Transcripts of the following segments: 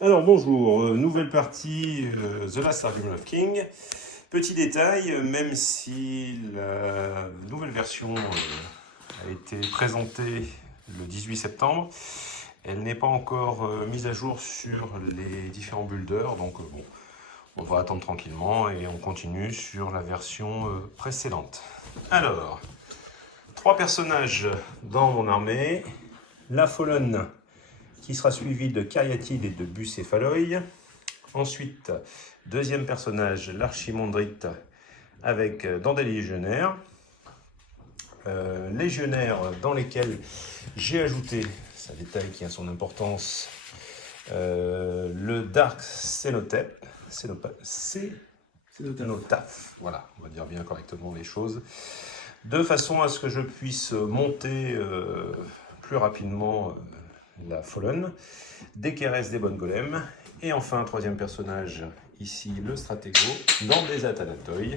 Alors bonjour, nouvelle partie The Last Argument of King. Petit détail, même si la nouvelle version a été présentée le 18 septembre, elle n'est pas encore mise à jour sur les différents builders, donc bon, on va attendre tranquillement et on continue sur la version précédente. Alors, 3 personnages dans mon armée, la Fallen qui sera suivie de Cariatide et de Bucéphaloi. Ensuite, deuxième personnage, l'Archimandrite avec dans des légionnaires. Légionnaires dans lesquels j'ai ajouté, c'est un détail qui a son importance, le Dark Cénotaphe, voilà, on va dire bien correctement les choses, de façon à ce que je puisse monter plus rapidement la Fallen, des Keres, des bonnes golems, et enfin un troisième personnage, ici le Stratego, dans des Athanatoi,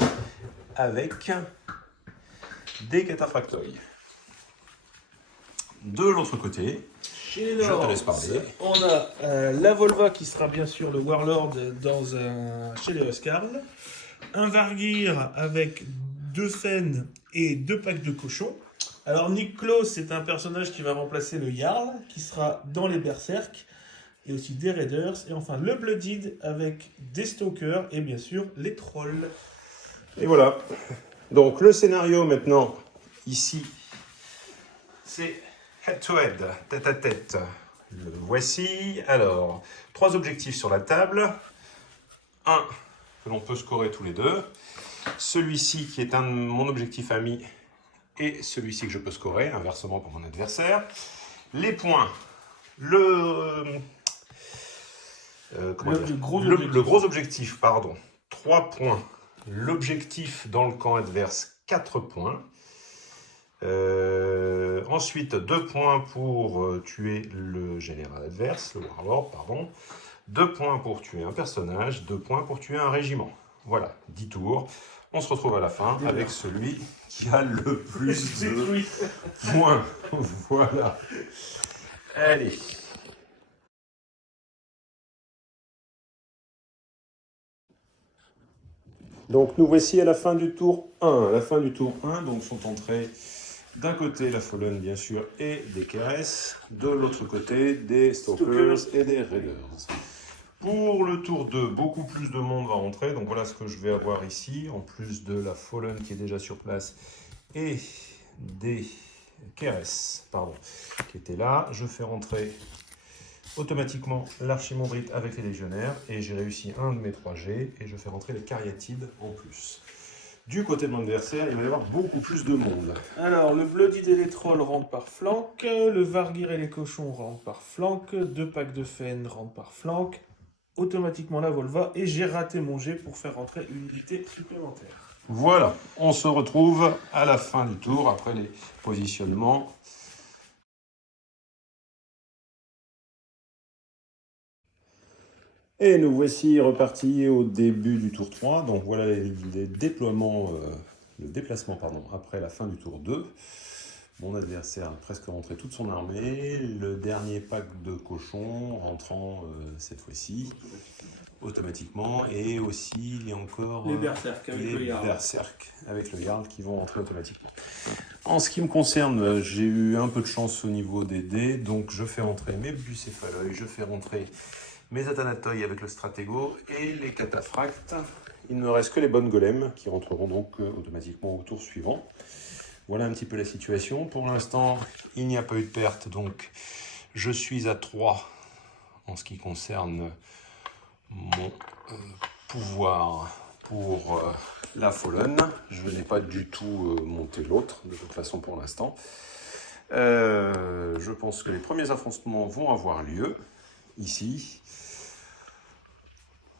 avec des Cataphractoi. De l'autre côté, Chez les je te Lords, laisse parler. on a la Volva qui sera bien sûr le Warlord chez les Huskarls, un Vargir avec 2 Fennes et 2 packs de cochons. Alors Nick Klaus, c'est un personnage qui va remplacer le Jarl, qui sera dans les Berserk, et aussi des Raiders, et enfin le Blooded avec des Stalkers et bien sûr les Trolls. Et voilà. Donc le scénario maintenant, ici, c'est head to head, tête à tête. Le voici. Alors, 3 objectifs sur la table. Un que l'on peut scorer tous les deux. Celui-ci qui est mon objectif ami et celui-ci que je peux scorer, inversement pour mon adversaire. Les points. Le gros objectif, pardon. 3 points. L'objectif dans le camp adverse, 4 points. Ensuite, 2 points pour tuer le général adverse, le warlord, pardon. 2 points pour tuer un personnage, 2 points pour tuer un régiment. Voilà, 10 tours. On se retrouve à la fin avec celui qui a le plus de points. Voilà. Allez. Donc nous voici à la fin du tour 1. À la fin du tour 1, donc sont entrés d'un côté la Fallen bien sûr et des Keres, de l'autre côté des Stalkers et des Raiders. Pour le tour 2, beaucoup plus de monde va rentrer, donc voilà ce que je vais avoir ici, en plus de la Fallen qui est déjà sur place et des Keres, pardon, qui étaient là. Je fais rentrer automatiquement l'Archimandrite avec les légionnaires et j'ai réussi un de mes 3G et je fais rentrer les Cariatides en plus. Du côté de mon adversaire, il va y avoir beaucoup plus de monde. Alors, le Blooded et les Trolls rentrent par flanc, le Vargir et les cochons rentrent par flanc, 2 packs de Fennes rentrent par flanc, automatiquement la Volva, et j'ai raté mon jet pour faire rentrer une unité supplémentaire. Voilà, on se retrouve à la fin du tour après les positionnements. Et nous voici repartis au début du tour 3. Donc voilà les déploiements, le déplacement pardon, après la fin du tour 2. Mon adversaire a presque rentré toute son armée. Le dernier pack de cochons rentrant cette fois-ci automatiquement. Et aussi il y a encore Les Berserk avec le Jarl. Berserk avec le Jarl qui vont rentrer automatiquement. En ce qui me concerne, j'ai eu un peu de chance au niveau des dés. Donc je fais rentrer mes Bucéphaloi, je fais rentrer mes Athanatoi avec le Stratego et les Cataphractes. Il ne me reste que les bonnes golems qui rentreront donc automatiquement au tour suivant. Voilà un petit peu la situation. Pour l'instant, il n'y a pas eu de perte, donc je suis à 3 en ce qui concerne mon pouvoir pour la Fallen. Je n'ai pas du tout monté l'autre, de toute façon pour l'instant. Je pense que les premiers affrontements vont avoir lieu ici.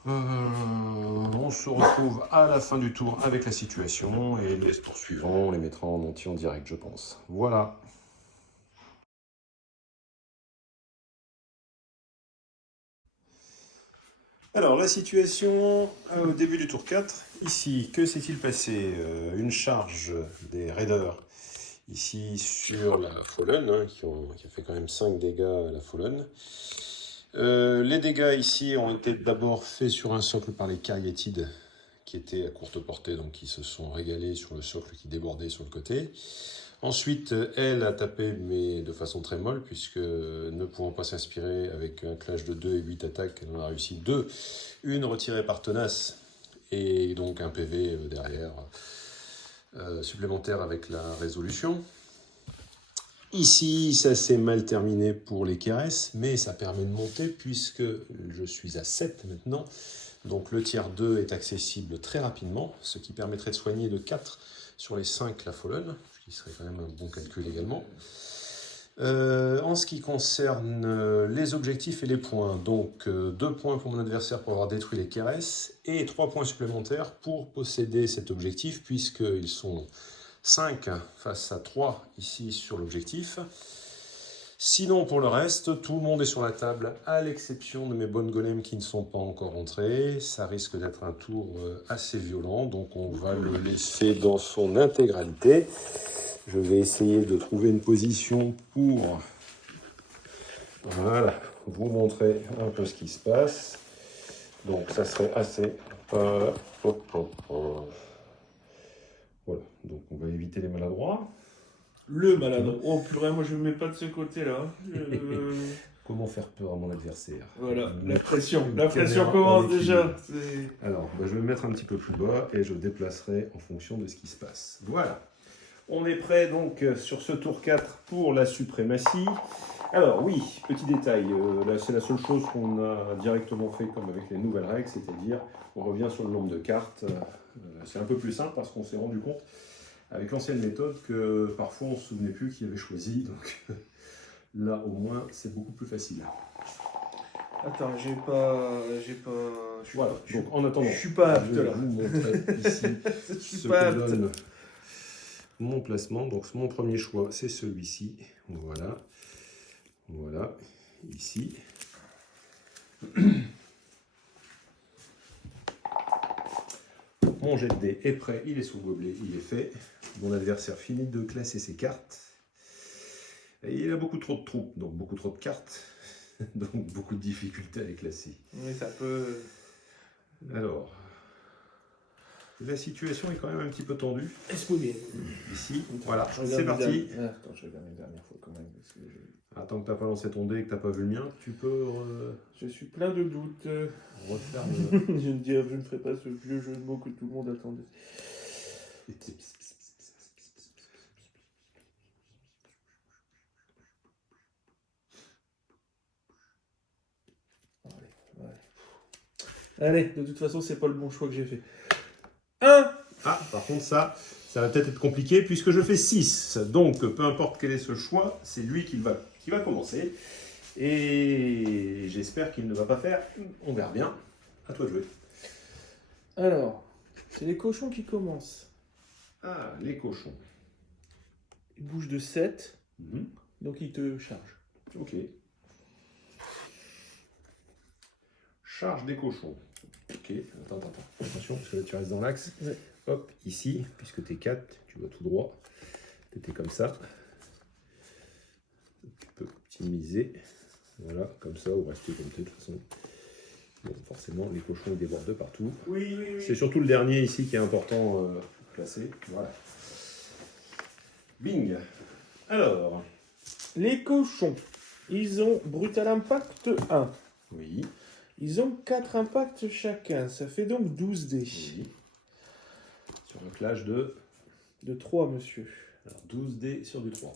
On se retrouve à la fin du tour avec la situation et les tours suivants, on les mettra en entier en direct, je pense. Voilà. Alors, la situation au début du tour 4. Ici, que s'est-il passé? Une charge des raiders ici sur la Fallen, qui a fait quand même 5 dégâts à la Fallen. Les dégâts ici ont été d'abord faits sur un socle par les Caryatides qui étaient à courte portée, donc qui se sont régalés sur le socle qui débordait sur le côté. Ensuite, elle a tapé, mais de façon très molle, puisque ne pouvant pas s'inspirer avec un clash de 2 et 8 attaques, elle en a réussi 2. Une retirée par Tenace, et donc un PV derrière supplémentaire avec la résolution. Ici, ça s'est mal terminé pour les KRS, mais ça permet de monter puisque je suis à 7 maintenant. Donc le tiers 2 est accessible très rapidement, ce qui permettrait de soigner de 4 sur les 5 la Fallen, ce qui serait quand même un bon calcul également. En ce qui concerne les objectifs et les points, donc 2 points pour mon adversaire pour avoir détruit les KRS et 3 points supplémentaires pour posséder cet objectif puisqu'ils sont 5 face à 3 ici sur l'objectif. Sinon pour le reste, tout le monde est sur la table à l'exception de mes bonnes golems qui ne sont pas encore entrés. Ça risque d'être un tour assez violent, donc on va le laisser dans son intégralité. Je vais essayer de trouver une position pour voilà, vous montrer un peu ce qui se passe. Donc ça serait assez... Voilà, donc on va éviter les maladroits. Le maladroit. Oh purée, moi je ne me mets pas de ce côté-là. Comment faire peur à mon adversaire? Voilà, la pression commence déjà. Alors, je vais me mettre un petit peu plus bas et je déplacerai en fonction de ce qui se passe. Voilà. On est prêt donc sur ce tour 4 pour la suprématie. Alors oui, petit détail, là c'est la seule chose qu'on a directement fait comme avec les nouvelles règles, c'est-à-dire on revient sur le nombre de cartes. C'est un peu plus simple parce qu'on s'est rendu compte avec l'ancienne méthode que parfois on ne se souvenait plus qui avait choisi. Donc là au moins c'est beaucoup plus facile. Attends, j'ai pas. Voilà, donc en attendant, je suis pas apte je vais là. vous montrer ici ce que donne mon placement. Donc mon premier choix c'est celui-ci. Voilà. Voilà, ici. Mon jet de dés est prêt, il est sous le gobelet, il est fait. Mon adversaire finit de classer ses cartes. Et il a beaucoup trop de troupes, donc beaucoup trop de cartes. Donc beaucoup de difficultés à les classer. Oui, ça peut... Alors, la situation est quand même un petit peu tendue. Est-ce que bien ici, voilà, c'est parti. Attends, je regarde une dernière fois quand même. Parce que Attends que tu n'as pas lancé ton dé et que tu n'as pas vu le mien, tu peux... Je suis plein de doutes. Refaire je ne ferai pas ce vieux jeu de mots que tout le monde attendait. Allez, de toute façon, c'est pas le bon choix que j'ai fait. 1. Ah, par contre, ça va peut-être être compliqué puisque je fais 6. Donc, peu importe quel est ce choix, c'est lui qui va commencer. Et j'espère qu'il ne va pas faire. On verra bien. À toi de jouer. Alors, c'est les cochons qui commencent. Ah, les cochons. Ils bougent de 7. Donc, ils te chargent. Ok. Charge des cochons. Ok, attends. Attention, parce que là tu restes dans l'axe. Ouais. Hop, ici, puisque tu es 4, tu vas tout droit. Tu étais comme ça. Tu peux optimiser. Voilà, comme ça, ou rester comme tu es de toute façon. Bon, forcément, les cochons ils débordent de partout. Oui. C'est surtout le dernier ici qui est important à classer. Voilà. Bing. Alors. Les cochons, ils ont Brutal Impact 1. Oui. Ils ont 4 impacts chacun, ça fait donc 12 dés. Oui. Sur un clash de 3, monsieur. Alors 12 dés sur du 3.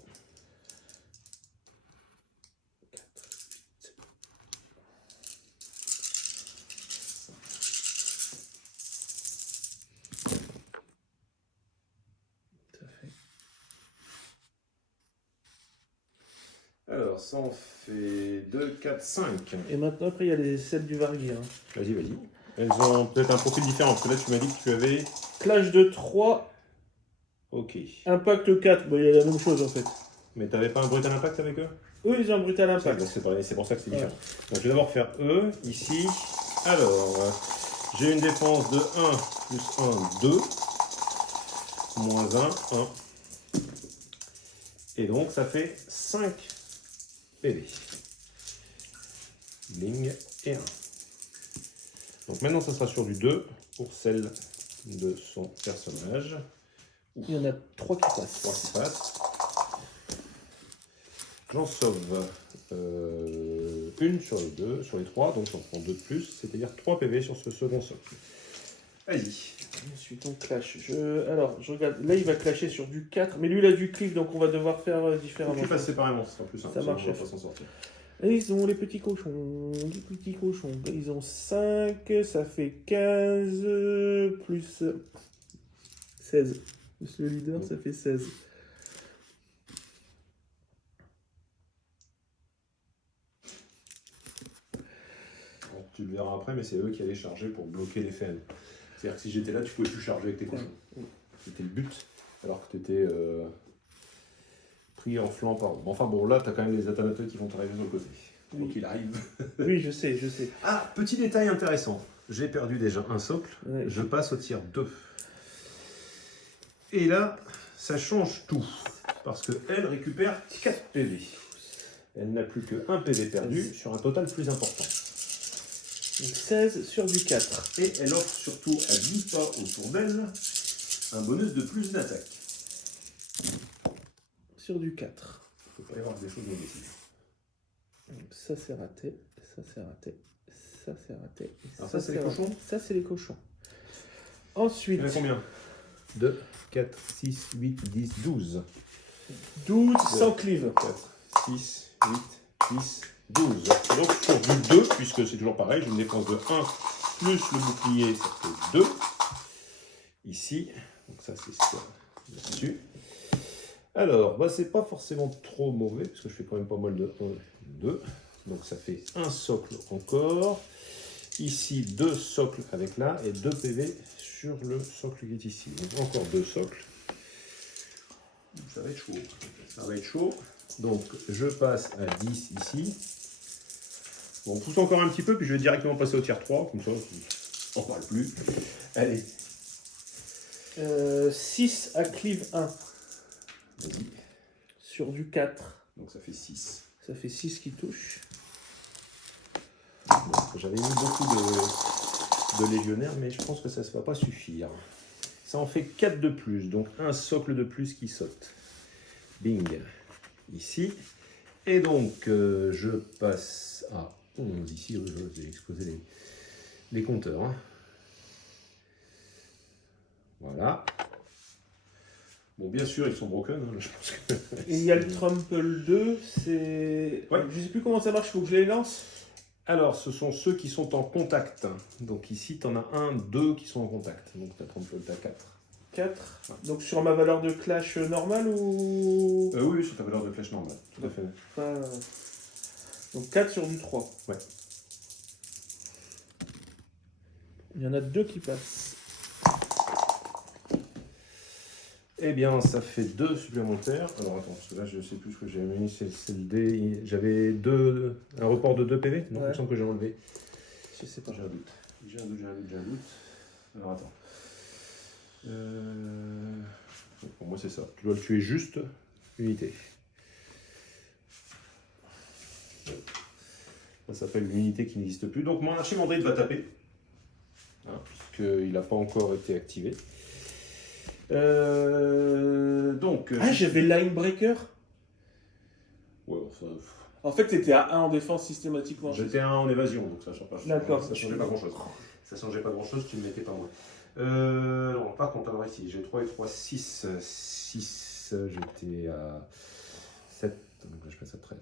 4, 8. Ça fait. Alors, ça en fait 2, 4, 5. Et maintenant, après, il y a les 7 du Vargir. Hein. Vas-y. Elles ont peut-être un profil différent, parce que là, tu m'as dit que tu avais... Clash de 3. Ok. Impact 4. Bon, il y a la même chose, en fait. Mais t'avais pas un brutal impact avec eux? Eux, ils ont un Brutal Impact. Donc c'est pour ça que c'est différent. Donc, je vais d'abord faire eux, ici. Alors, j'ai une défense de 1 plus 1, 2. Moins 1, 1. Et donc, ça fait 5 PV. Bing, et 1. Donc maintenant, ça sera sur du 2 pour celle de son personnage. Il y en a 3 qui passent. 3 qui passent. J'en sauve une sur les 2, sur les 3, donc j'en prends 2 de plus, c'est-à-dire 3 PV sur ce second socle. Vas-y. Ensuite, on clash. Alors, je regarde. Là, il va clasher sur du 4. Mais lui, il a du cliff, donc on va devoir faire différemment. Tu passes séparément, c'est plus simple. Ça marche. On va pas s'en sortir. Et ils ont les petits cochons. Les petits cochons. Ils ont 5. Ça fait 15. Plus 16. Monsieur le leader, ça fait 16. Bon, tu le verras après, mais c'est eux qui allaient charger pour bloquer les fans. C'est-à-dire que si j'étais là, tu pouvais plus charger avec tes cochons. C'était le but, alors que tu étais pris en flanc par... Enfin bon, là, tu as quand même les Atanateux qui vont t'arriver sur le côté. Oui. Donc il arrive. Oui, je sais. Ah, petit détail intéressant. J'ai perdu déjà un socle. Ouais. Je passe au tiers 2. Et là, ça change tout. Parce qu'elle récupère 4 PV. Elle n'a plus que 1 PV perdu sur un total plus important. Donc 16 sur du 4. Et elle offre surtout à 10 pas autour d'elle un bonus de plus d'attaque. Sur du 4. Il ne faut pas y avoir des choses négatives. Donc ça, c'est raté. Ça, c'est raté. Ça, c'est raté. Alors ça, c'est les cochons. Ça, c'est les cochons. Ensuite... Il y en a combien? 2, 4, 6, 8, 10, 12. 12 sans cleave. 4, 6, 8, 10, 12. Donc sur du 2, puisque c'est toujours pareil, j'ai une défense de 1 plus le bouclier, ça fait 2. Ici, donc ça c'est ça là-dessus. Alors, bah, c'est pas forcément trop mauvais, parce que je fais quand même pas mal de 1, 2. Donc ça fait un socle encore. Ici, 2 socles avec là, et 2 PV sur le socle qui est ici. Donc encore 2 socles. Ça va être chaud. Ça va être chaud. Donc je passe à 10 ici. Bon, on pousse encore un petit peu, puis je vais directement passer au tiers 3, comme ça, on ne parle plus. Allez. 6 à cleave 1. Vas-y. Sur du 4. Donc ça fait 6. Ça fait 6 qui touchent. Bon, j'avais mis beaucoup de légionnaires, mais je pense que ça ne va pas suffire. Ça en fait 4 de plus, donc un socle de plus qui saute. Bing. Ici. Et donc, je passe à 11 ici. J'ai exposé les compteurs. Hein. Voilà. Bon, bien sûr, ils sont broken. Hein, je pense que... Et il y a le Trample 2. C'est... Ouais. Je sais plus comment ça marche, il faut que je les lance. Alors, ce sont ceux qui sont en contact. Donc ici, tu en as 1, 2 qui sont en contact. Donc, tu as Trample, tu as 4. 4. Donc sur ma valeur de clash normale ou... Oui, sur ta valeur de clash normale. Tout à fait. Donc 4 sur du 3. Ouais. Il y en a 2 qui passent. Eh bien, ça fait 2 supplémentaires. Alors, attends, parce que là, je ne sais plus ce que j'ai mis. C'est le dé. J'avais un report de 2 PV. Donc, il me semble que j'ai enlevé. Je sais pas. J'ai un doute. J'ai un doute. Alors, attends. Pour moi, c'est ça. Tu dois le tuer juste unité. Ça s'appelle l'unité qui n'existe plus. Donc, mon archimandrite va taper. Hein, puisqu'il n'a pas encore été activé. Donc. Ah, j'avais Linebreaker. Ouais, enfin. En fait, t'étais à 1 en défense systématiquement. J'étais à 1 en évasion, donc ça change pas. D'accord. Ça changeait pas grand-chose. Ça changeait pas grand-chose, tu me mettais pas moi. Alors, par contre, alors ici, j'ai 3 et 3, 6. 6, j'étais à 7. Donc là, je passe à 13.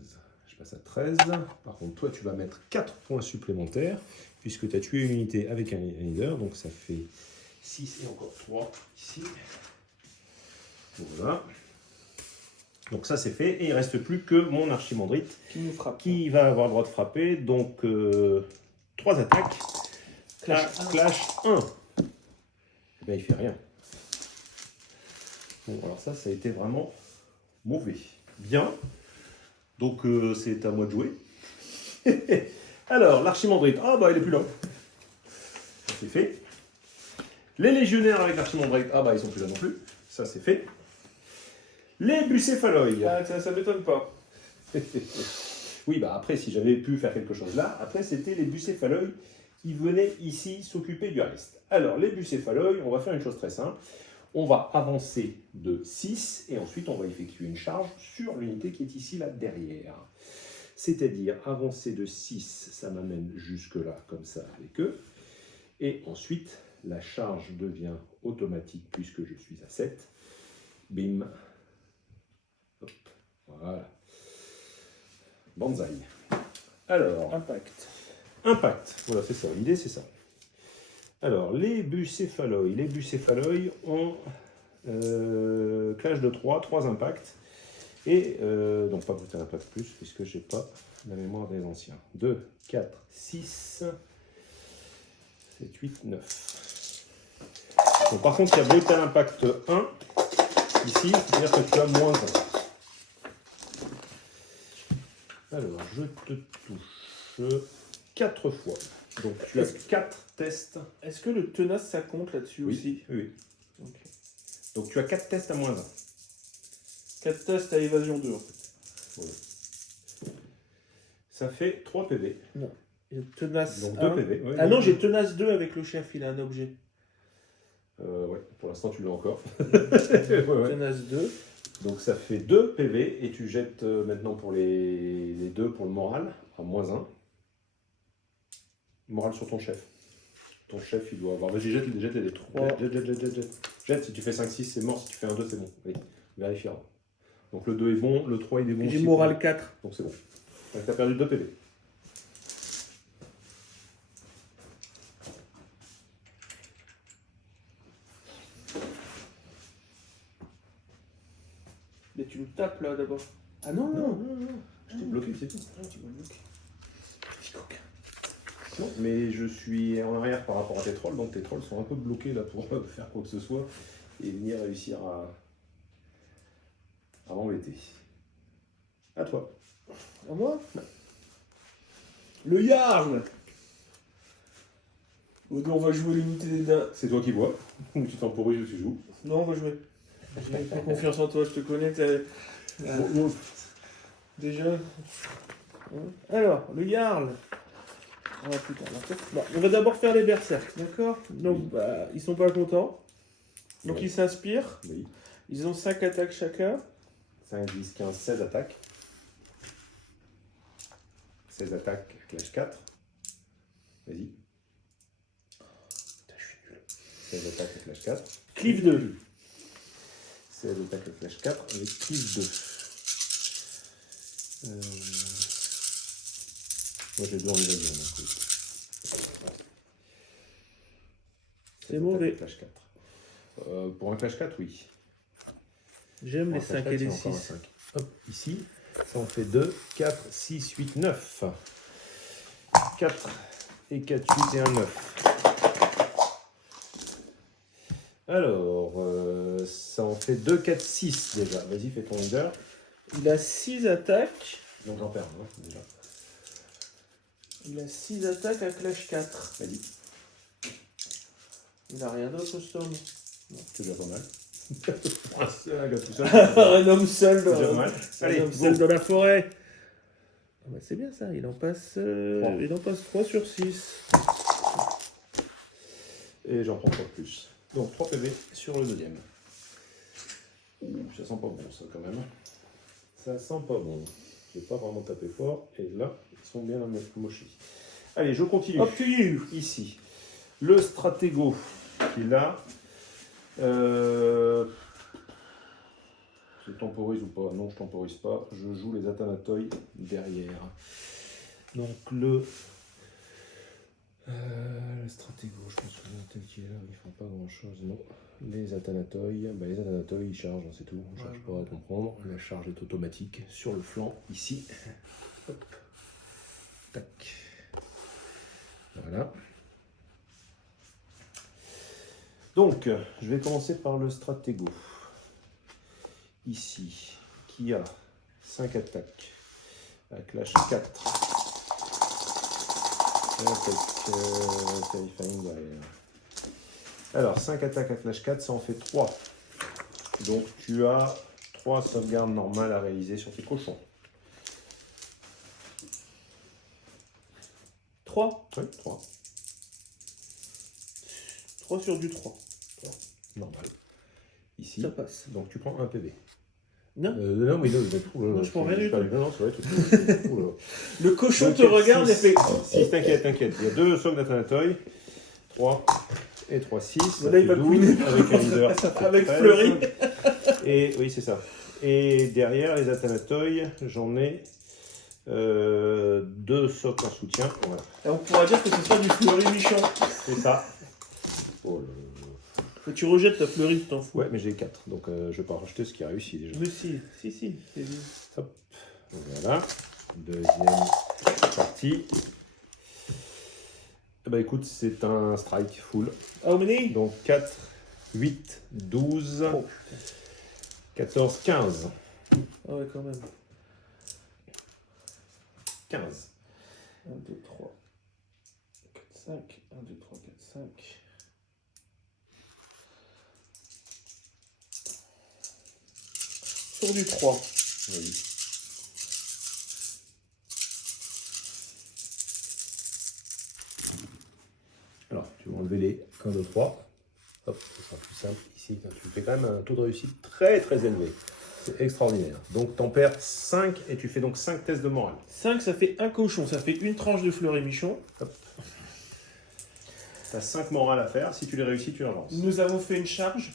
Je passe à 13. Par contre, toi, tu vas mettre 4 points supplémentaires, puisque tu as tué une unité avec un leader. Donc ça fait 6 et encore 3 ici. Voilà. Donc ça, c'est fait. Et il ne reste plus que mon archimandrite Qui nous frappe. qui va avoir le droit de frapper. Donc 3 attaques. Clash 1. Eh bien, il fait rien. Bon, alors ça a été vraiment mauvais. Bien. Donc, c'est à moi de jouer. Alors, l'archimandrite. Ah, bah, il est plus là. Ça, c'est fait. Les légionnaires avec l'archimandrite. Ah, bah, ils sont plus là non plus. Ça, c'est fait. Les bucéphaloïs. Ah, ça m'étonne pas. Oui, bah après, si j'avais pu faire quelque chose là, après, c'était les bucéphaloïs qui venaient ici s'occuper du reste. Alors, les bucéphaloïs, on va faire une chose très simple. On va avancer de 6 et ensuite, on va effectuer une charge sur l'unité qui est ici, là, derrière. C'est-à-dire, avancer de 6, ça m'amène jusque-là, comme ça, avec eux. Et ensuite, la charge devient automatique puisque je suis à 7. Bim. Hop. Voilà. Banzai. Alors, impact. Voilà, c'est ça. L'idée, c'est ça. Alors, les bucéphaloïs. Les bucéphaloïs ont clash de 3 impacts. Et, donc pas un impact plus, puisque je n'ai pas la mémoire des anciens. 2, 4, 6, 7, 8, 9. Donc, par contre, il y a brutal impact 1, ici, c'est-à-dire que tu as moins 1. Alors, je te touche 4 fois. Donc, tu as 4 tests. Est-ce que le tenace, ça compte là-dessus aussi? Oui. Okay. Donc, tu as 4 tests à moins 1. 4 tests à évasion 2, en fait. Voilà. Ça fait 3 PV. Non. J'ai tenace Donc 1. 2 PV. Ouais, ah non, j'ai tenace 2 avec le chef, il a un objet. Ouais, pour l'instant, tu l'as encore. Tenace 2. Donc ça fait 2 PV et tu jettes maintenant pour les 2 pour le moral à moins 1. Moral sur ton chef. Ton chef, il doit avoir. Vas-y, jette les dés. Jette, si tu fais 5-6, c'est mort. Si tu fais un 2, c'est bon. Oui, vérifiera. Donc le 2 est bon, le 3 il est bon. J'ai moral 4. Donc c'est bon. Donc tu as perdu 2 PV. Mais tu me tapes là d'abord. Ah non, Je t'ai bloqué, c'est tout. Ah, tu m'as bloqué. Petit coquin. Non, mais je suis en arrière par rapport à tes trolls, donc tes trolls sont un peu bloqués là pour faire quoi que ce soit et venir réussir à m'embêter. À toi. À moi? Le Jarl. On va jouer l'unité des dents. C'est toi qui vois, ou tu temporises ou tu joues. Non, on va jouer. J'ai pas confiance en toi, je te connais. Déjà. Alors, le Jarl. Ah putain, bon, on va d'abord faire les berserks, d'accord? Donc, ils sont pas contents. Donc, Ouais. ils s'inspirent. Oui. Ils ont 5 attaques chacun. 5, 10, 15, 16 attaques. 16 attaques, clash 4. Vas-y. Putain, je suis nul. 16 attaques, clash 4. Cliff 2. 16 attaques, clash 4 avec cliff 2. Moi j'ai 2 en évasion. C'est mauvais. Clash 4. Pour un clash 4, oui. J'aime les Pour un 5 clash et 4, les c'est encore 6. un 5. Hop, ici, ça en fait 2, 4, 6, 8, 9. 4 et 4, 8 et un 9. Alors, ça en fait 2, 4, 6 déjà. Vas-y, fais ton leader. Il a 6 attaques. Donc j'en perds déjà. Il a 6 attaques à clash 4. Vas-y, Il a rien d'autre, Storm. c'est déjà pas mal. Un gars tout seul. Un homme seul C'est déjà pas dans, mal. un Allez, homme go. seul dans la forêt. Ah bah c'est bien ça, il en passe 3 sur 6. Et j'en prends 3 de plus. Donc 3 PV sur le deuxième. Ouh, ça sent pas bon ça quand même. Ça sent pas bon. J'ai pas vraiment tapé fort. Et là, ils sont bien mochis. Allez, je continue. Up to you. Ici. Le stratégo qui est là. Je temporise ou pas? Non, je temporise pas. Je joue les Athanatoi derrière. Donc le stratégo, je pense que tel qu'il est là, ils font pas grand chose. Non. Les Athanatoi, les Athanatoi ils chargent, hein, c'est tout. On ne cherche pas à comprendre. La charge est automatique sur le flanc ici. Hop. Tac. Voilà. Donc, je vais commencer par le stratégo. Ici, qui a 5 attaques. À clash 4. Avec Terrifying derrière. Alors, 5 attaques à clash 4, ça en fait 3. Donc, tu as 3 sauvegardes normales à réaliser sur tes cochons. 3. Oui, 3. 3 sur du 3. Normal. Ici. Ça passe. Donc tu prends un PV. Non. Non, mais non, Non, je prends rien du tout. Non, c'est vrai, tout. Le cochon te regarde et fait... 6, t'inquiète. Il y a 2 socles d'Athanatoy. 3 et 3, 6. Là, il va couiner. Avec un leader. Avec Fleury. Et oui, c'est ça. Et derrière les Athanatoy, j'en ai 2 socles en soutien. Voilà. Et on pourra dire que ce soit du Fleury Michon. C'est ça. Oh là là. Que tu rejettes ta Fleury, tu t'en fous. Ouais, mais j'ai 4. Donc je vais pas racheter ce qui a réussi déjà. Mais si. C'est bien. Hop. Voilà. Deuxième partie. Eh ben, écoute, c'est un strike full. How many? Donc 4, 8, 12, Oh, 14, 15. ah ouais, quand même. 15. 1, 2, 3, 4, 5. 1, 2, 3, 4, 5. Sur du 3. Oui. Alors, tu vas enlever les 1, 2, 3. Hop, ce sera plus simple ici. Tu fais quand même un taux de réussite très très élevé. C'est extraordinaire. Donc, tu en perds 5 et tu fais donc 5 tests de morale. 5, ça fait un cochon. Ça fait une tranche de Fleury Michon. Hop. Tu as 5 morales à faire. Si tu les réussis, tu les relances. Nous avons fait une charge.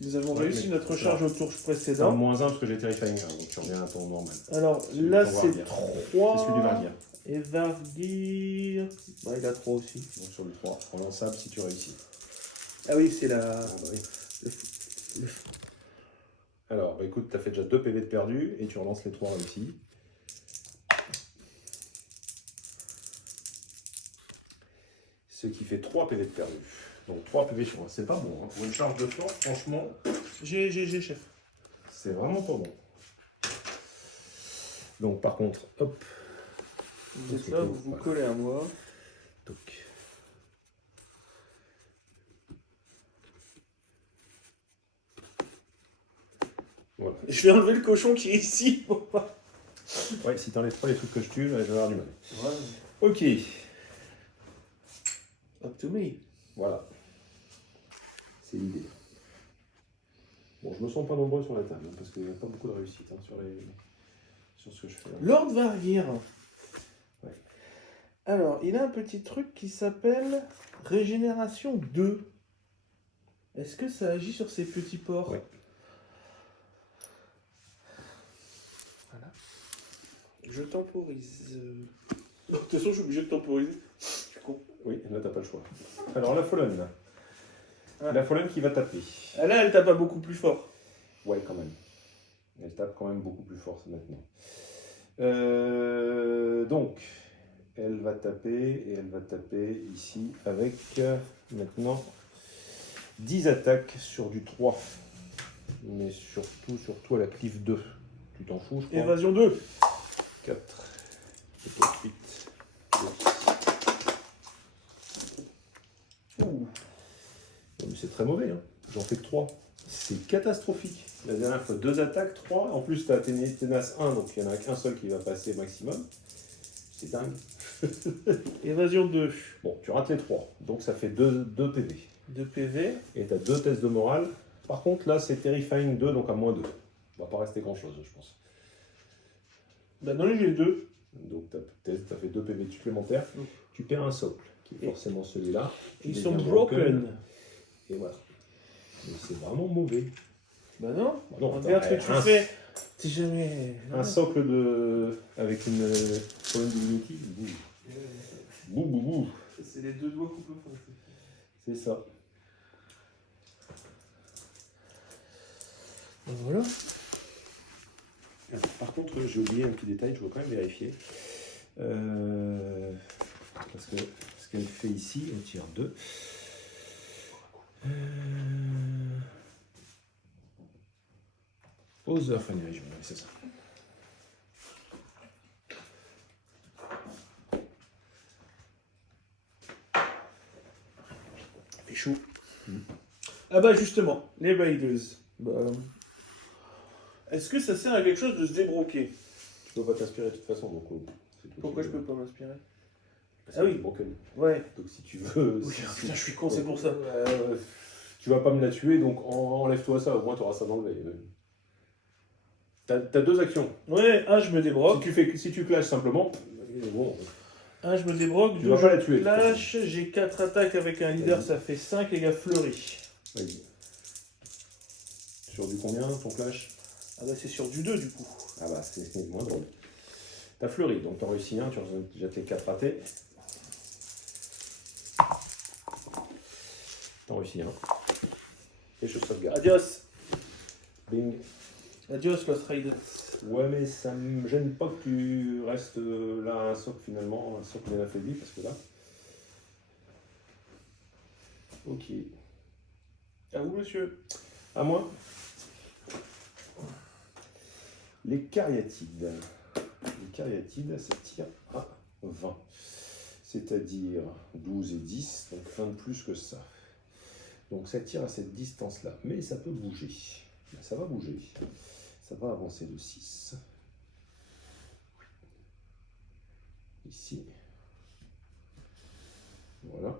Nous avons Ouais, réussi mais- notre charge au tour C'est un précédent. moins 1 parce que j'ai Terrifying, donc tu reviens à ton normal. Alors Celui là, de ton c'est Vargir. 3. C'est celui du Vargir. Et Vargir. Bah, il a 3 aussi. Donc sur le 3, relançable si tu réussis. Ah oui, c'est la. Ah bah oui. Alors, bah écoute, tu as fait déjà 2 PV de perdu et tu relances les 3 réussis. Ce qui fait 3 PV de perdu. Donc 3 PV sur 1. C'est pas bon. Hein. Pour une charge de flanc, franchement, J'ai, chef. c'est vraiment pas bon. Donc par contre, hop. Vous êtes là, vous vous collez à moi. Donc. Voilà. Je vais enlever le cochon qui est ici. Ouais, si t'enlèves pas les trucs que je tue, là, je vais avoir du mal. Ouais. Ok. Up to me. Voilà. C'est l'idée. Bon, je me sens pas nombreux sur la table, hein, parce qu'il n'y a pas beaucoup de réussite hein, sur ce que je fais là. Lord Vargir. Ouais. Alors, il a un petit truc qui s'appelle Régénération 2. Est-ce que ça agit sur ces petits porcs? Ouais. Voilà. Je temporise. De toute façon, je suis obligé de temporiser. Je suis con. Oui, là t'as pas le choix. Alors la Fallen, là. Ah. La Fallen qui va taper. Ah, là, elle tape pas beaucoup plus fort. Ouais, quand même. Elle tape quand même beaucoup plus fort maintenant. Donc, elle va taper et elle va taper ici avec maintenant 10 attaques sur du 3. Mais surtout à la cliff 2. Tu t'en fous, je crois. Évasion 2. 4, 8, 10. Ouh. Mais c'est très mauvais, hein. J'en fais que 3. C'est catastrophique. La dernière fois, 2 attaques, 3. En plus, tu as Ténace 1, donc il n'y en a qu'un seul qui va passer maximum. C'est dingue. Évasion 2. Bon, tu rates les 3. Donc ça fait 2 PV. 2 PV. Et tu as 2 tests de morale. Par contre, là, c'est Terrifying 2, donc à moins 2. Il va pas rester grand-chose, je pense. Bah non, j'ai 2. Donc tu as fait 2 PV supplémentaires. Tu perds un socle, qui est forcément celui-là. Ils Il sont devient broken. Et voilà. Mais c'est vraiment mauvais. Bah non. Bah non, Regarde ce que tu un- fais. C'est jamais. Un socle avec une colonne divinity. Bouh, bouh, bouh. C'est les deux doigts qu'on peut faire. C'est ça. Voilà. Par contre, j'ai oublié un petit détail, je veux quand même vérifier. Parce que ce qu'elle fait ici, elle tire 2. Other Funny Regime, c'est ça. Fait chaud. Ah bah justement, les Raiders. Bah, est-ce que ça sert à quelque chose de se débroquer? Tu peux pas t'inspirer de toute façon, donc c'est tout. Pourquoi je peux pas m'inspirer? Parce Ah que oui. c'est broken. Ouais. Donc si tu veux... Oui, putain, je suis con, c'est pour ça. Tu vas pas me la tuer, donc enlève-toi ça, au moins tu auras ça d'enlever. T'as 2 actions. Ouais, un, je me débroque. Si tu clashes simplement, bon, Un, je me débroque. tu Deux, vas pas la je tuer. clash. J'ai 4 attaques avec un leader, Vas-y. ça fait 5 et il y a Fleury. Vas-y. Sur du combien ton clash? Ah bah c'est sur du 2 du coup. Ah bah c'est moins drôle. T'as fleuri, donc t'en réussis un, tu as déjà tes 4 ratés. T'en réussis un. Et je sauvegarde. Adios. Bing. Adios, Lost Riders. Ouais, mais ça me gêne pas que tu restes là à un socle finalement, un socle bien affaibli, parce que là. Ok. À vous, monsieur. À moi. Les cariatides. Les cariatides, ça tire à 20. C'est-à-dire 12 et 10, donc 1 de plus que ça. Donc ça tire à cette distance-là, mais ça peut bouger. Ça va bouger. Ça va avancer de 6. Ici. Voilà.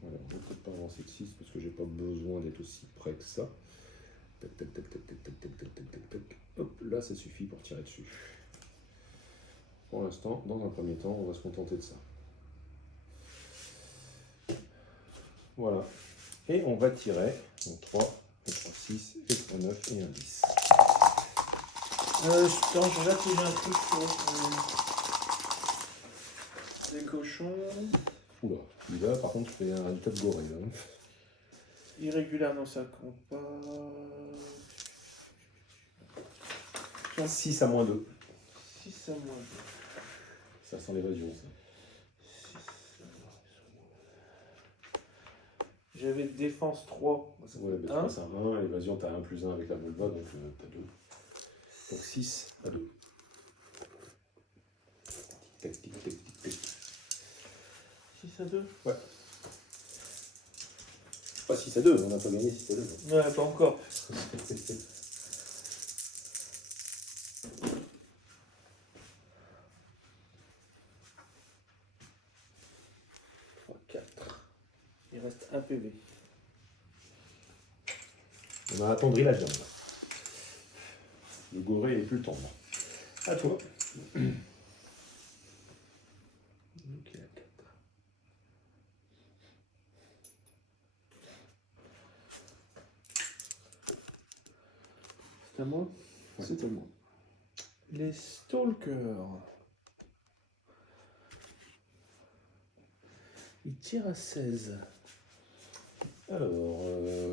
Voilà, on ne va peut-être pas avancer de 6 parce que j'ai pas besoin d'être aussi près que ça. Tac, tac, tac, tac, tac, tac, tac, tac, tac, tac, tac. Hop, là ça suffit pour tirer dessus. Pour l'instant, dans un premier temps, on va se contenter de ça. Voilà. Et on va tirer. Donc 3, 3, 6, et 3, 9 et un 10. Attends, je regarde si j'ai un truc sur des cochons. Oula, là par contre, je fais un top goré. Hein. Irrégulière, non, ça compte pas. 6 à moins 2. 6 à moins 2. Ça sent l'évasion, ça. J'avais défense 3. Ça Ouais, mais fait 3 c'est un 1, l'évasion t'as 1 plus 1 avec la volva, donc t'as 2. Donc 6 à 2. Tic, tic, tic, tic, tic. 6 à 2. Ouais. Pas 6 à 2, on n'a pas gagné 6 à 2. Ouais, pas encore. 3, 4. Il reste un PV. On a attendri la viande. Le goré est plus tendre. À toi. Ok, à 4. C'est à moi. C'est à moi. Les Stalkers. Ils tirent à 16. Alors,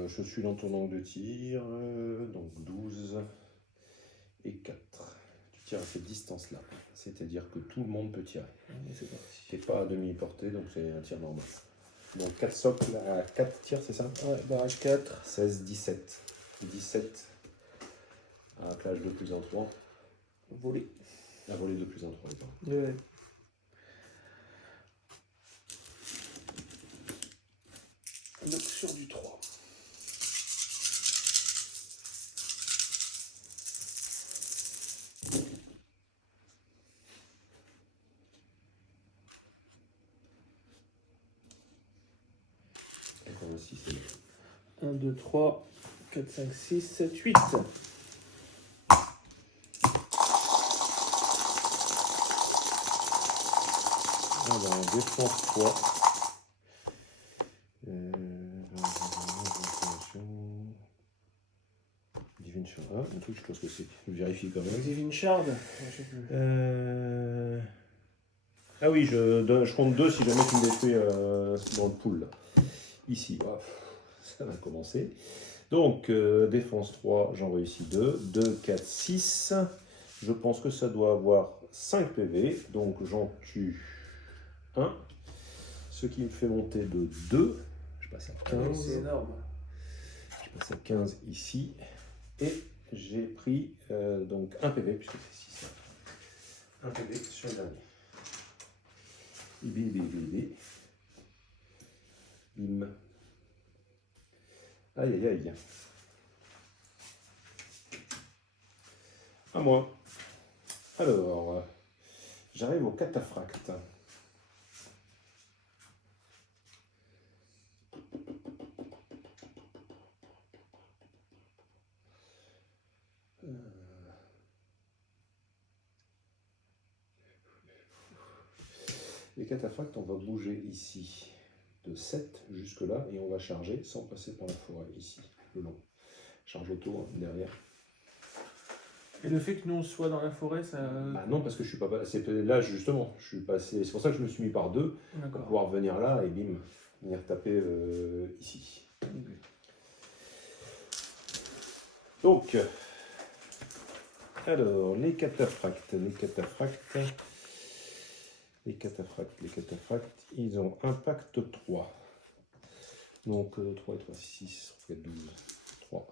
je suis dans ton angle de tir, donc 12 et 4. Tu tires à cette distance-là, c'est-à-dire que tout le monde peut tirer. C'est parti. Tu n'es pas à demi-portée, donc c'est un tir normal. Donc 4 socles à 4 tirs, c'est ça? Ouais, barre 4. 16, 17. 17 à clash 2 plus 1, 3. Volé. À voler 2 plus 1, 3. Ouais. Donc sur du 3. Encore un 6 et 1, 2, 3, 4, 5, 6, 7, 8. Alors, défense 3. Divine Shard. Ah, un truc, je pense que c'est. Je vérifie quand même. Divine Shard. Je sais plus. Ah oui, je compte 2 si jamais tu me détruis dans le pool. Là. Ici, hop, ça va commencer. Donc, défense 3, j'en réussis 2. 2, 4, 6. Je pense que ça doit avoir 5 PV. Donc, j'en tue 1. Ce qui me fait monter de 2. Je passe à 15. C'est énorme. Je passe à 15 ici. Et j'ai pris donc 1 PV, puisque c'est 6. 1 PV sur le dernier. Bim. Aïe aïe aïe. À moi. Alors, j'arrive au cataphracte. Les cataphractes, on va bouger ici de 7 jusque là et on va charger sans passer par la forêt ici, le long. Charge autour derrière. Et le fait que nous on soit dans la forêt, ça. Bah non, parce que je suis pas. C'est là justement, je suis passé. C'est pour ça que je me suis mis par 2 pour D'accord. pouvoir venir là et bim, venir taper ici. Donc, alors, les cataphractes, ils ont impact 3. Donc, 3 et 3, 6, 3, 4, 12, 3,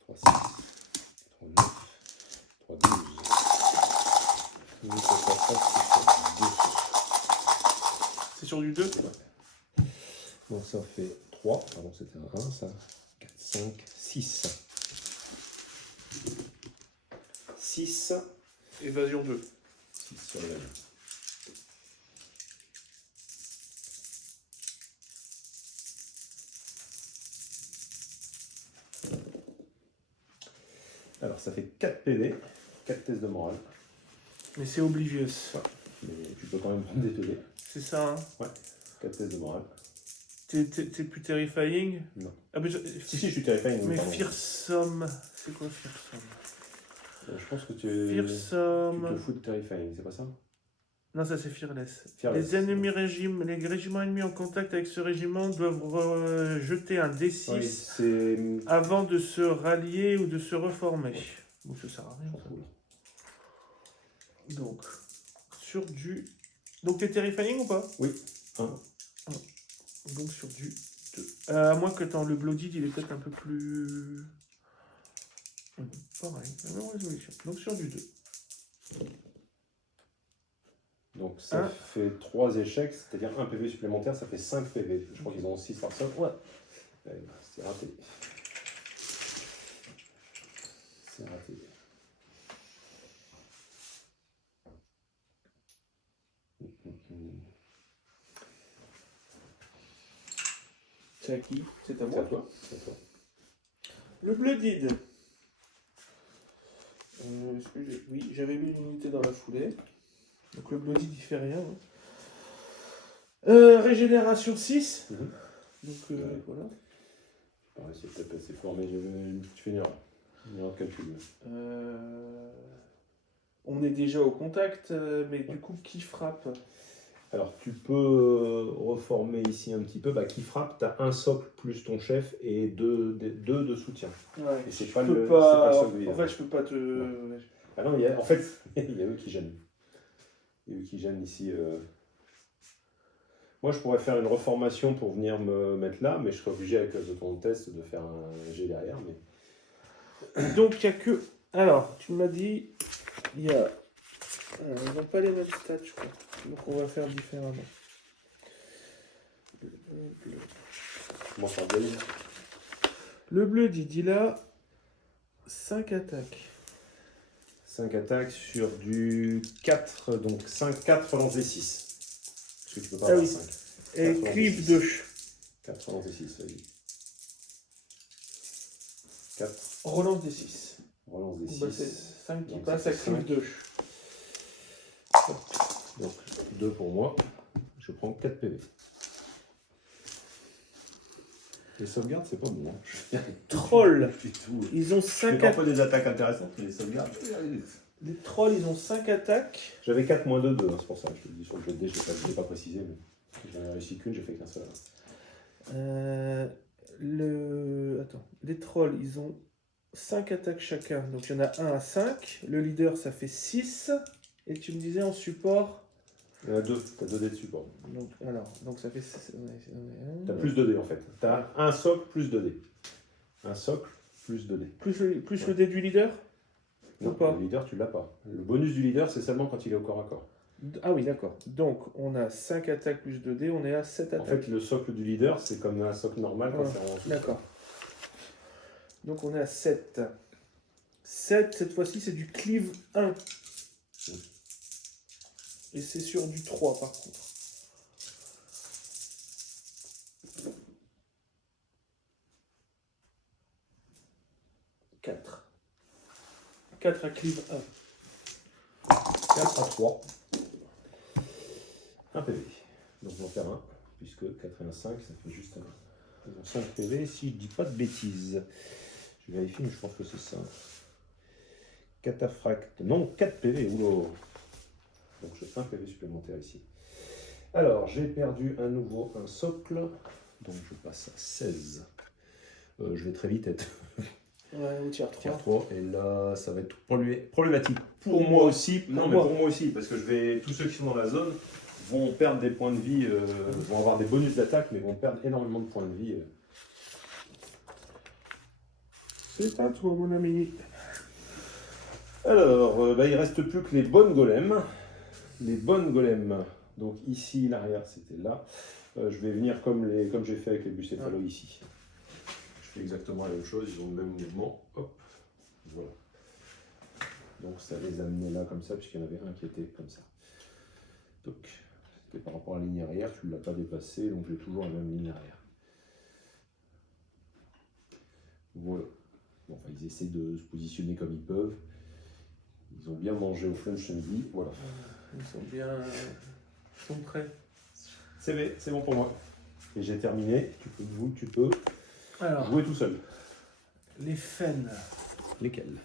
3, 6, 3, 9, 3, 12. Les cataphractes, C'est sur du 2. ouais. Donc, ça fait 3, pardon, c'était un 1, ça. 4, 5, 6. 6. Évasion 2. 6 sur la. Alors ça fait 4 PV, 4 tests de morale. Mais c'est oblivious. Ouais. Mais tu peux quand même prendre des PV. C'est ça, hein. Ouais, 4 tests de morale. T'es plus terrifying? Non. Ah, mais Si, je suis terrifying. Mais pardon. fearsome. C'est quoi fearsome? Je pense que tu Fearsome. te fous de terrifying, c'est pas ça? Non, ça c'est fearless. Fearless. Les régiments ennemis en contact avec ce régiment doivent jeter un D6 Oui, c'est. avant de se rallier ou de se reformer. Bon, ça sert à rien. Cool. Ça. Donc, sur du. Donc, t'es terrifying ou pas? Oui. 1. Donc, sur du 2. À moins que le Bloodied, il est peut-être un peu plus. Pareil, la même résolution. Donc, sur du 2. Donc ça fait 3 échecs, c'est-à-dire 1 PV supplémentaire, ça fait 5 PV. Je crois qu'ils ont 6 par sol. Ouais. C'est raté. C'est raté. C'est à qui? C'est à C'est à moi. toi. C'est à toi. Le Bloodied. Oui, j'avais mis une unité dans la foulée. Donc le Bloodied il fait rien. Hein. Régénération 6. Donc voilà. Pareil, c'est peut-être assez fort, mais tu fais une erreur de calcul. On est déjà au contact, mais du coup, qui frappe? Alors, tu peux reformer ici un petit peu. Bah, qui frappe, tu as un socle plus ton chef et deux de soutien. Ouais. Et c'est Je pas peux le pas. socle de En fait, je peux pas te. Non. Ah non, en fait, il y a eux qui gênent. Il y a eux qui gênent ici. Moi, je pourrais faire une reformation pour venir me mettre là, mais je serais obligé, avec ton test, de faire un G derrière. Mais... Donc, il n'y a que. Alors, tu m'as dit. Il y a. Ils n'ont pas les mêmes stats, je crois. Donc, on va faire différemment. Comment ça bien. Le Bloodied, il a 5 attaques. 5 attaques sur du 4, donc 5, 4 relance des 6. Parce que tu peux pas avoir 5. Et cleave 2. 4 relance des 6, vas-y. 4. Relance des 6. Relance des 6. Bah, c'est 5 qui Donc, passent ça à fait cleave 2. Donc 2 pour moi. Je prends 4 PV. Les sauvegardes, c'est pas bon. Hein. Troll. Je fais tout. Ils ont Je 5 fais attaques. parfois des attaques intéressantes, mais les sauvegardes. Les trolls, ils ont 5 attaques. J'avais 4 moins 2, 2, hein, c'est pour ça. Je te le dis sur le jet de dés, je l'ai pas précisé, mais j'en ai réussi qu'une, j'ai fait qu'un seul. Attends. Les trolls, ils ont 5 attaques chacun. Donc il y en a 1 à 5. Le leader, ça fait 6. Et tu me disais en support. Il y en a 2, t'as 2 dés de support. Donc ça fait. T'as plus de dés en fait. T'as un socle plus 2 dés. Un socle plus 2 dés. Plus le dé du leader? Non, Ou pas. le leader, tu l'as pas. Le bonus du leader, c'est seulement quand il est au corps à corps. Ah oui, d'accord. Donc on a 5 attaques plus 2 dés, on est à 7 attaques. En fait, le socle du leader, c'est comme un socle normal quand Ouais. c'est en dessous. D'accord. Donc on est à 7. 7, cette fois-ci, c'est du cleave 1. Et c'est sur du 3, par contre. Quatre. 4 à cleave 1. 4 à 3. Un PV. Donc on va faire un, puisque 4 et 1, 5, ça fait juste un. Ils ont 5 PV, si je dis pas de bêtises. Je vérifie, mais je pense que c'est ça. Cataphracte. Non, 4 PV, oula. Donc j'ai un PV supplémentaire ici. Alors, j'ai perdu à nouveau un socle. Donc je passe à 16. Je vais très vite être Ouais, on tire 3. tier 3. Et là, ça va être problématique. Pour moi aussi. Non, mais pour moi aussi. Parce que tous ceux qui sont dans la zone vont perdre des points de vie. Vont avoir des bonus d'attaque, mais vont perdre énormément de points de vie. C'est à toi, mon ami. Alors, il reste plus que les bonnes golems. Les bonnes golems. Donc ici, l'arrière, c'était là. Je vais venir comme j'ai fait avec les bucéphalos ici. Je fais exactement la même chose, ils ont le même mouvement. Hop, voilà. Donc ça les a amenés là comme ça, puisqu'il y en avait un qui était comme ça. Donc, c'était par rapport à la ligne arrière, tu ne l'as pas dépassé, donc j'ai toujours la même ligne arrière. Voilà. Bon, enfin, ils essaient de se positionner comme ils peuvent. Ils ont bien mangé au French Envy, voilà. Ils sont bien... Ils sont prêts. C'est bon pour moi. Et j'ai terminé, tu peux Alors, jouer tout seul. les faines. Lesquels?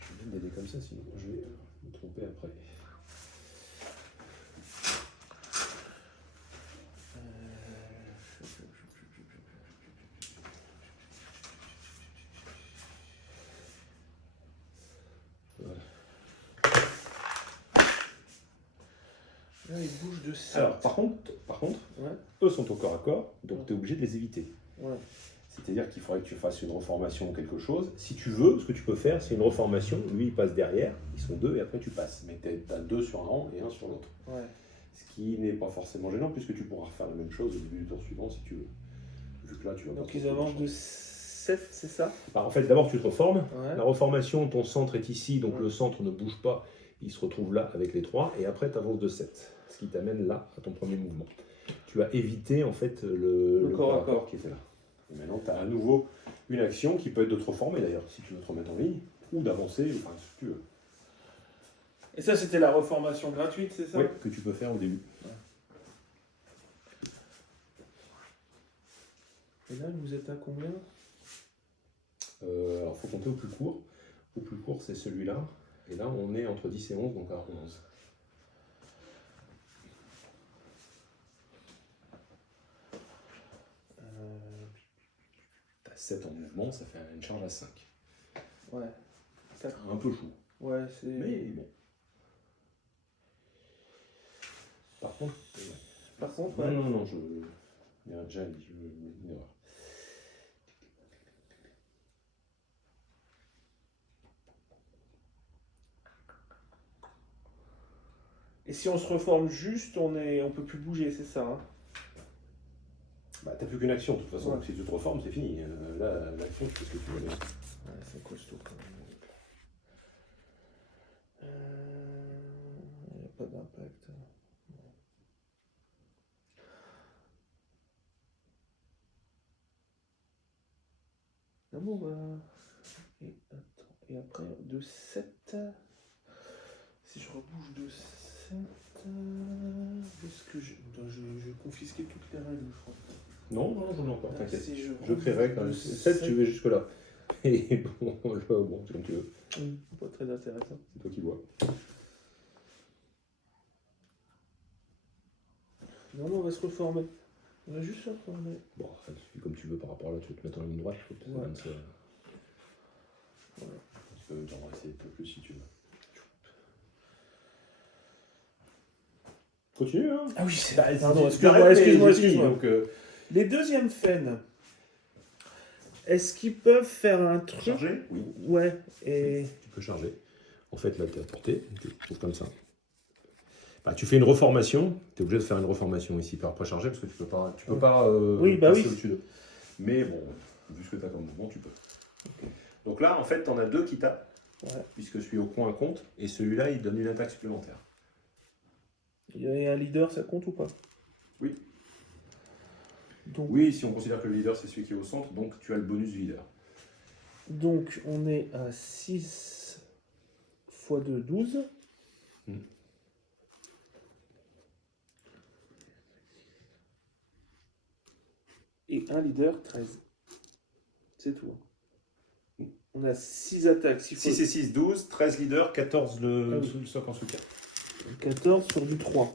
Je vais mettre des dés comme ça, sinon je vais me tromper après. Là, ils bougent de 7. Alors, par contre Ouais. eux sont au corps à corps, donc tu es obligé de les éviter. Ouais. C'est-à-dire qu'il faudrait que tu fasses une reformation ou quelque chose. Si tu veux, ce que tu peux faire, c'est une reformation. Lui, il passe derrière, ils sont deux, et après tu passes. Mais tu as deux sur un rang et un sur l'autre. Ouais. Ce qui n'est pas forcément gênant, puisque tu pourras refaire la même chose au début du tour suivant si tu veux. Vu que là, tu vas Donc pas ils trop avancent changer. de 7, c'est ça? Bah, en fait, d'abord, tu te reformes. Ouais. La reformation, ton centre est ici, donc Ouais. le centre ne bouge pas. Il se retrouve là avec les 3, et après, tu avances de 7. Ce qui t'amène là, à ton premier mouvement. Tu as évité, en fait, le corps à corps qui était là. Et maintenant, tu as à nouveau une action qui peut être de te reformer, d'ailleurs, si tu veux te remettre en ligne, ou d'avancer, enfin, ce que tu veux. Et ça, c'était la reformation gratuite, c'est ça? Oui, que tu peux faire au début. Et là, vous êtes à combien? Alors, il faut compter au plus court. Au plus court, c'est celui-là. Et là, on est entre 10 et 11, donc à 11. T'as 7 en mouvement, ça fait une charge à 5. Ouais. Un peu chaud. Ouais, c'est... Mais bon. Par contre, Par contre, ouais. non, j'ai dit, une erreur. Et si on se reforme juste, on peut plus bouger, c'est ça, hein? Bah, t'as plus qu'une action, de toute façon. Ouais. Donc, si tu te reformes, c'est fini. Là, l'action, tu fais ce que tu veux. Mais... Ouais, c'est costaud quand même. Il n'y a pas d'impact. Ah bon, bah... Et, attends. Et après, de 7... Si je rebouge de 7... Est-ce que je... Attends, je vais confisquer toutes les règles, je crois. Non, j'en ai encore, t'inquiète. Si Je créerai quand même. 7, tu vais jusque-là. Et bon, bon, c'est comme tu veux. Pas très intéressant. C'est toi qui vois. Non, on va se reformer. On va juste se reformer. Bon, ça suffit comme tu veux par rapport à là. Tu veux te mettre en ligne droite, je peux Ouais. te ça. Tu peux en essayer un peu plus si tu veux. Continue, hein. Ah oui, c'est... Pardon, excuse-moi. Donc, Les deuxièmes faines, est-ce qu'ils peuvent faire un truc? charger? Oui. Ouais, et... Tu peux charger. En fait, là, tu es à portée. Tu trouves comme ça. Ah, tu fais une reformation, tu es obligé de faire une reformation ici par précharger parce que tu peux pas Oui, bah passer oui. au-dessus d'eux. Mais bon, vu ce que tu as comme mouvement, tu peux. Donc là, en fait, tu en as deux qui tapent, Ouais. puisque celui au coin compte, et celui-là, il donne une attaque supplémentaire. Il y a un leader, ça compte ou pas? Oui. Donc, Oui, si on considère que le leader, c'est celui qui est au centre, donc tu as le bonus du leader. donc on est à 6 x 2, 12. Hmm. Et un leader, 13. C'est tout. On a 6 attaques. 6 et 6, 12, 13 leaders, 14 le, Ah oui. le socle en soutien. 14 sur du 3.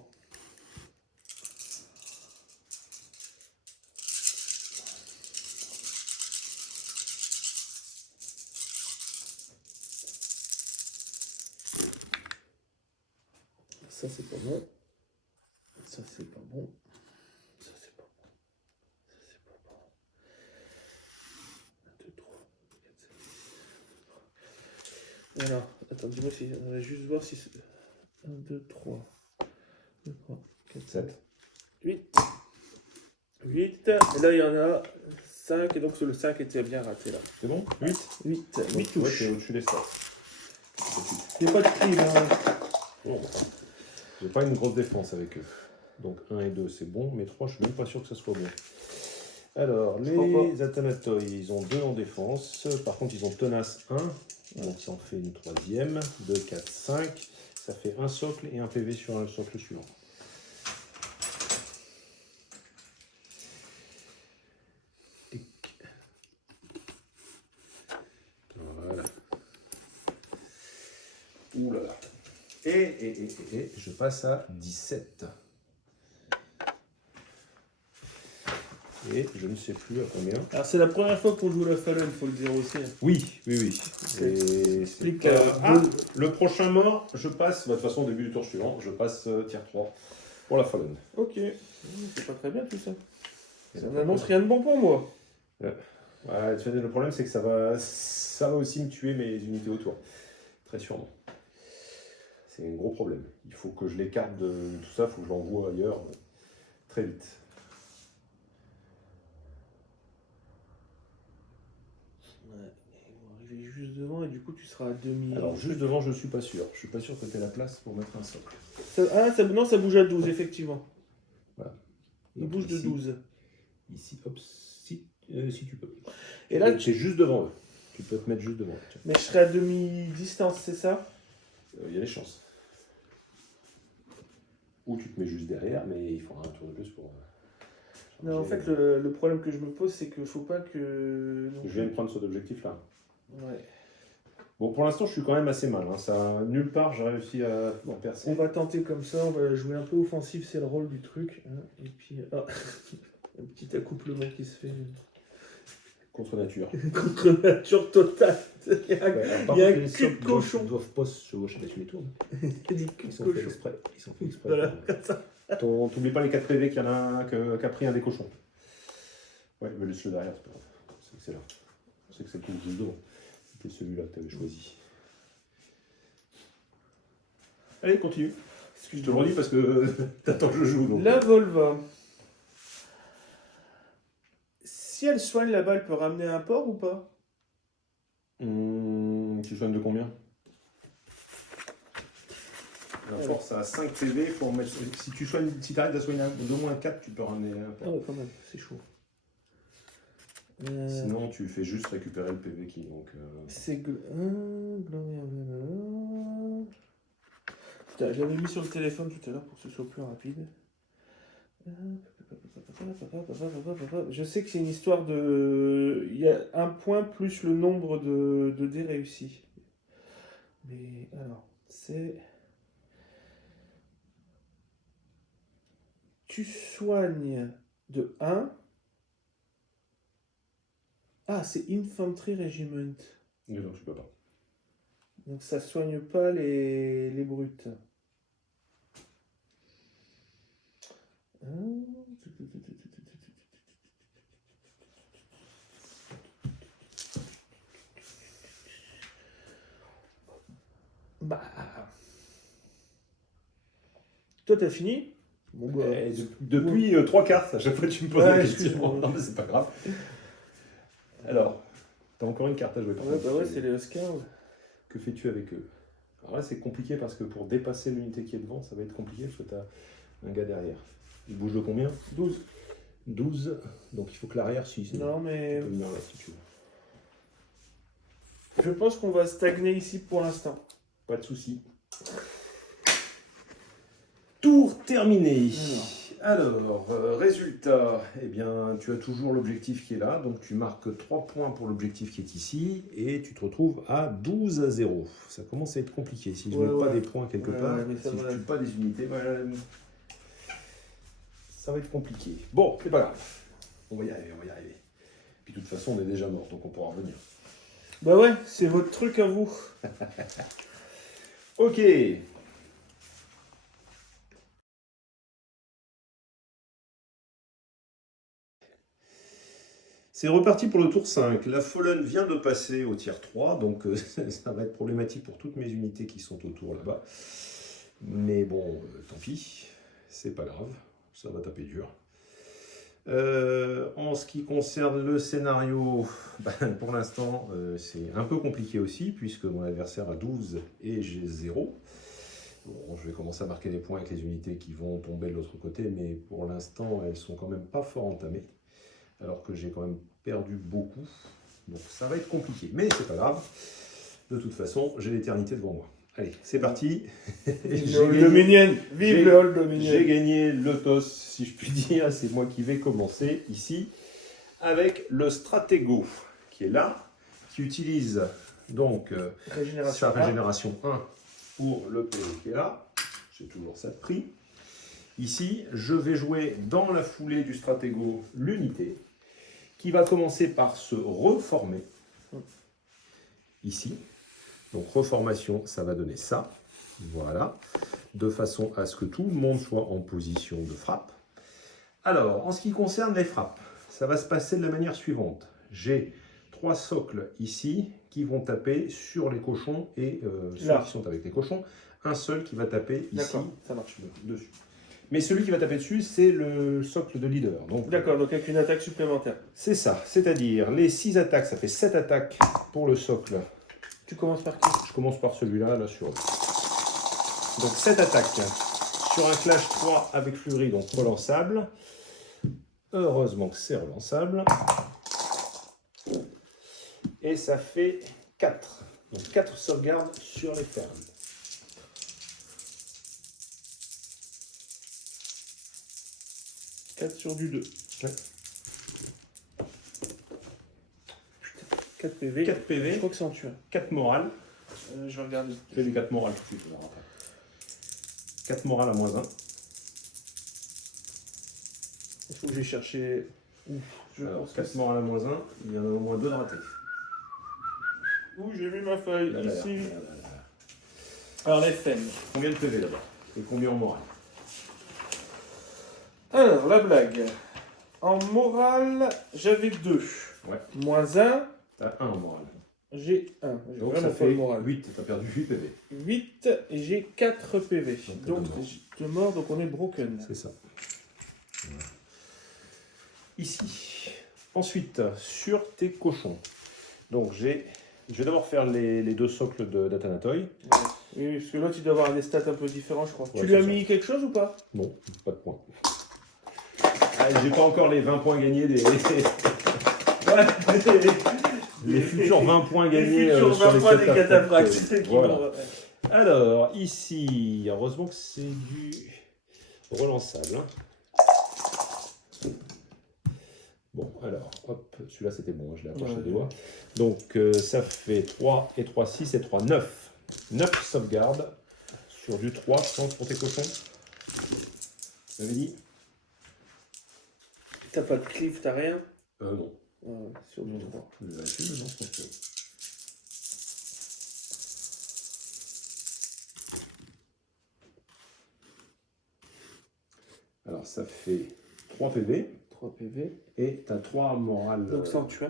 Ça, c'est pas bon. Ça, c'est pas bon. Ça, c'est pas bon. Ça, c'est pas bon. 1, 2, 3, 4, 5. Alors, attends, dis-moi si. On va juste voir si c'est. 1, 2, 3. 2, 3, 4, 7. 8. 8. Et là, il y en a 5. Et donc, le 5 était bien raté là. C'est bon 8 8. 8 Ouais, touches. t'es au-dessus des stats. Il n'y a pas de crime. Hein. Bon, j'ai pas une grosse défense avec eux. Donc 1 et 2, c'est bon, mais 3, je suis même pas sûr que ça soit bon. Alors, Je crois les Athanatoi, ils ont 2 en défense. Par contre, ils ont tenace 1. Donc ça en fait une troisième. 2, 4, 5. Ça fait un socle et un PV sur un socle suivant. Tic. Voilà. Ouh là là. Et je passe à 17. Et je ne sais plus à combien. Alors, c'est la première fois qu'on joue la Fallen, il faut le dire aussi. Hein. Oui. Et Explique, c'est pas- le prochain mort, je passe, bah, de toute façon au début du tour suivant, je passe tier 3 pour la Fallen. Ok. C'est pas très bien tout ça. Ça n'annonce rien de bon pour moi. Ouais, le problème c'est que ça va aussi me tuer mes unités autour. Très sûrement. C'est un gros problème. Il faut que je l'écarte de tout ça, il faut que je l'envoie ailleurs très vite. Ouais, ils vont arriver juste devant et du coup tu seras à demi. Alors juste devant, je suis pas sûr. Je suis pas sûr que tu aies la place pour mettre un socle. Non, ça bouge à 12, effectivement. Voilà. Il Donc bouge de ici, 12. Ici, hop, si tu peux. Et là, tu es juste devant eux. Tu peux te mettre juste devant eux. Tiens. mais je serai à demi-distance, c'est ça? Il y a des chances. Ou tu te mets juste derrière, mais il faudra un tour de plus pour. Non, en fait, le problème que je me pose, c'est qu'il faut pas que. Je viens de prendre cet objectif-là. Ouais. Bon, pour l'instant, je suis quand même assez mal. Hein. Ça, nulle part, j'ai réussi à en percer. On va tenter comme ça, on va jouer un peu offensif, c'est le rôle du truc. Hein. Et puis, un petit accouplement qui se fait. Contre nature. Contre nature totale. Il y a, Par il y a contre, un les cul de socles cochon. doivent pas se chevaucher tous les tours. Il y a des culs Ils de sont faits cochon. exprès. Ils sont faits exprès. Voilà, comme ça. T'oublies pas les 4 PV qu'il y en a un qui a pris un des cochons. Ouais, mais laisse-le derrière, c'est pas grave. C'est excellent. Je sais que c'est le coup juste devant. C'était celui-là que tu avais choisi. Allez, continue. Je te le redis parce que t'attends que je joue. Donc. La Volva. Si elle soigne là-bas, elle peut ramener un port ou pas? Tu soignes de combien? La force à 5 PV pour mettre. Si tu arrives à soigner d'au moins 4, tu peux ramener un Ah port. ouais, quand même, c'est chaud. Sinon, tu fais juste récupérer le PV qui. Donc, C'est Putain, je l'avais mis sur le téléphone tout à l'heure pour que ce soit plus rapide. Je sais que c'est une histoire de. Il y a un point plus le nombre de dés réussis. Mais alors, c'est. Tu soignes de 1. Ah, c'est Infantry Regiment. non, tu peux pas. Donc ça soigne pas les brutes. Bah. Toi, t'as fini? Bon, bah, Depuis 3 cartes, à chaque fois tu me poses Ouais, la excuse-moi. question. Non, mais c'est pas grave. Alors, t'as encore une carte à jouer. par ouais, contre. bah ouais, c'est les Oscars. Que fais-tu avec eux? Alors là, c'est compliqué parce que pour dépasser l'unité qui est devant, ça va être compliqué parce que t'as un gars derrière. Il bouge de combien? 12. 12. Donc il faut que l'arrière, si. Non, mais Tu peux venir là si tu veux. je pense qu'on va stagner ici pour l'instant. Pas de souci. Tour terminé. Alors, résultat, eh bien, tu as toujours l'objectif qui est là, donc tu marques 3 points pour l'objectif qui est ici, et tu te retrouves à 12-0. Ça commence à être compliqué. Si je ne mets pas des points quelque part, mais ça si je va. ne tue pas des unités, voilà, ça va être compliqué. Bon, c'est pas grave. On va y arriver, on va y arriver. Puis de toute façon, on est déjà mort, donc on pourra revenir. Bah ouais, c'est votre truc à vous. Ok. C'est reparti pour le tour 5. La Fallen vient de passer au tier 3, donc ça va être problématique pour toutes mes unités qui sont autour là-bas. Mais bon, tant pis, c'est pas grave, ça va taper dur. En ce qui concerne le scénario, pour l'instant, c'est un peu compliqué aussi, puisque mon adversaire a 12 et j'ai 0. Bon, je vais commencer à marquer des points avec les unités qui vont tomber de l'autre côté, mais pour l'instant, elles sont quand même pas fort entamées. Alors que j'ai quand même perdu beaucoup. Donc ça va être compliqué, mais c'est pas grave. De toute façon, j'ai l'éternité devant moi. Allez, c'est parti. Vive le Old Dominion. Vive le Old Dominion. J'ai gagné le toss, si je puis dire. C'est moi qui vais commencer ici avec le Stratego qui est là, qui utilise donc Régénération sa régénération 1 pour le PV qui est là. J'ai toujours ça de prix. Ici, je vais jouer dans la foulée du Stratego l'unité qui va commencer par se reformer ici. Donc reformation, ça va donner ça, voilà, de façon à ce que tout le monde soit en position de frappe. Alors, en ce qui concerne les frappes, ça va se passer de la manière suivante. J'ai 3 socles ici qui vont taper sur les cochons et ceux qui sont avec les cochons. Un seul qui va taper ici, ça marche dessus. Mais celui qui va taper dessus, c'est le socle de leader. D'accord, donc avec une attaque supplémentaire. C'est ça, c'est-à-dire les 6 attaques, ça fait 7 attaques pour le socle. Tu commences par qui? Je commence par celui-là, là sur. Donc 7 attaques sur un clash 3 avec Fury, donc relançable. Heureusement que c'est relançable. Et ça fait 4. Donc 4 sauvegardes sur les fermes. Sur du 2. Ouais. 4 PV. 4 PV. Je crois que c'est en tue. 4 morales. Je vais regarder. Je fais du 4 morales tout de suite. 4 morales à -1. Il faut que j'ai cherché. Alors, 4 morales à -1, il y en a au moins 2 de ratés. Où j'ai mis ma feuille. Là, là, ici. là, là, là. Alors, les FM. Combien de PV là-bas? Et combien en morale? Alors, la blague. En morale, j'avais 2. Ouais. -1, T'as 1 en morale. j'ai 1. J'ai Donc vraiment ça pas le fait moral. 8, t'as perdu 8 PV. 8 et j'ai 4 PV. Donc, Donc, j'ai 2 morts, donc on est broken. C'est ça. Voilà. Ici. Ensuite, sur tes cochons. Donc je vais d'abord faire les 2 socles d'Athanatoy. Oui, parce que l'autre il doit avoir des stats un peu différents, je crois. Ouais, tu lui as c'est mis quelque chose ou pas? Non, pas de points. Ah, j'ai pas encore les 20 points gagnés des. Les futurs 20 points gagnés. Les futurs 20 points des cataphracts. Voilà. Alors, ici, heureusement que c'est du relançable. Bon, alors, hop, celui-là c'était bon, je l'ai approché des doigts. Donc, ça fait 3 et 3, 6 et 3, 9. 9 sauvegardes sur du 3 pour tes cochons. Tu m'avais dit? T'as pas de cliff, t'as rien? Non. Sur du 3. Je vais vérifier, mais non, je pense que... Alors, ça fait 3 PV. 3 PV. Et tu as 3 morales. Donc sans tuer.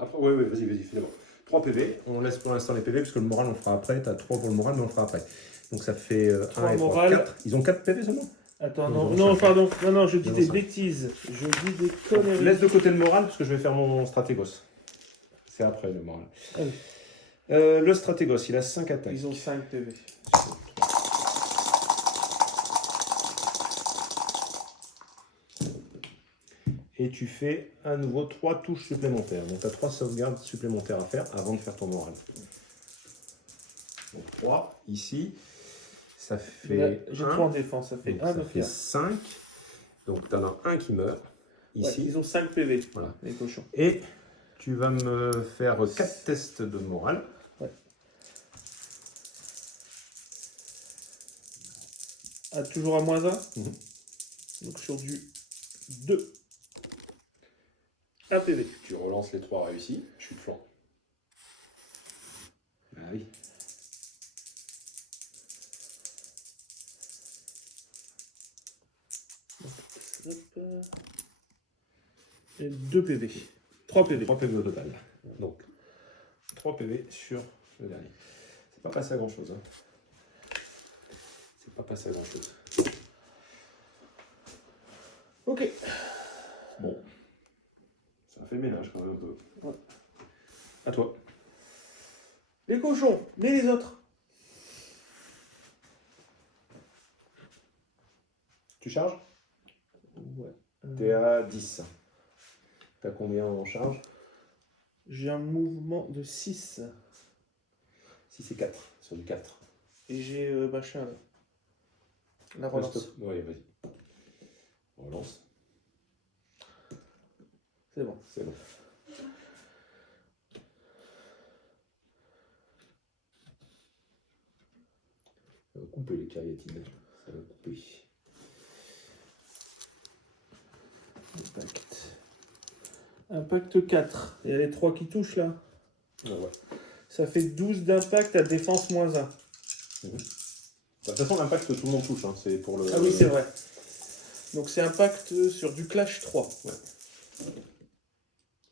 Après, oui, vas-y, fais d'abord. 3 PV. On laisse pour l'instant les PV, parce que le moral, on le fera après. Tu as 3 pour le moral, mais on le fera après. Donc ça fait 3 1 et 3, morale. 4. Ils ont 4 PV seulement. Attends, Ils non, ont non, cinq. pardon. Non, je dis Ils ont des cinq. bêtises. Je dis des conneries. Laisse de côté le moral parce que je vais faire mon stratégos. C'est après le moral. Allez. Le stratégos, il a 5 attaques. Ils ont 5 PV. Et tu fais à nouveau 3 touches supplémentaires. Donc tu as 3 sauvegardes supplémentaires à faire avant de faire ton moral. Donc 3 ici. Ça fait. J'ai 1. 3 en défense, ça fait Donc 1 ça de fait faire. 5. Donc tu en as un qui meurt. Ici. Ils ont 5 PV, Voilà. les cochons. Et tu vas me faire 4 tests de morale. Ouais. Ah, toujours à moins 1. Donc sur du 2. 1 PV. Tu relances les 3 réussis. Je suis de flanc. Ah oui. Hop. Et 2 PV. 3 PV. 3 PV au total. Donc 3 PV sur le dernier. C'est pas passé à grand chose. C'est pas passé à grand chose. Ok. Bon. Ça a fait le ménage quand même un peu. Ouais. À toi. Les cochons, mais les autres. Tu charges? Ouais. T'es à 10. T'as combien en charge? J'ai un mouvement de 6. 6 et 4. Sur du 4. Et j'ai machin là. La relance. Oui, vas-y. Relance. C'est bon. C'est bon. Ça va couper les cariatides. Ça va couper. Impact. Impact 4. Il y a les 3 qui touchent là. Ah ouais. Ça fait 12 d'impact à défense moins 1. De toute façon, l'impact, tout le monde touche. Hein. C'est pour le. Ah oui, c'est vrai. Donc c'est impact sur du clash 3. Ouais.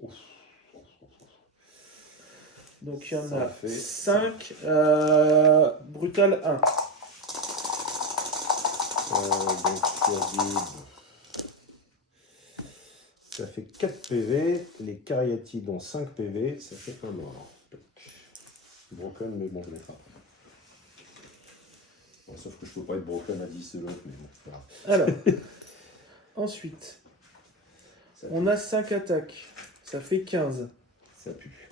Ouf. Donc il y en Ça a fait 5. Brutal 1. Donc, sur du. Ça fait 4 PV. Les cariatides ont 5 PV. Ça fait 1 mort. Broken, mais bon, je les frappe. Bon, sauf que je peux pas être broken à 10 de l'autre, mais bon, c'est pas grave. Alors, ensuite, Ça on a 5 attaques. Ça fait 15. Ça pue.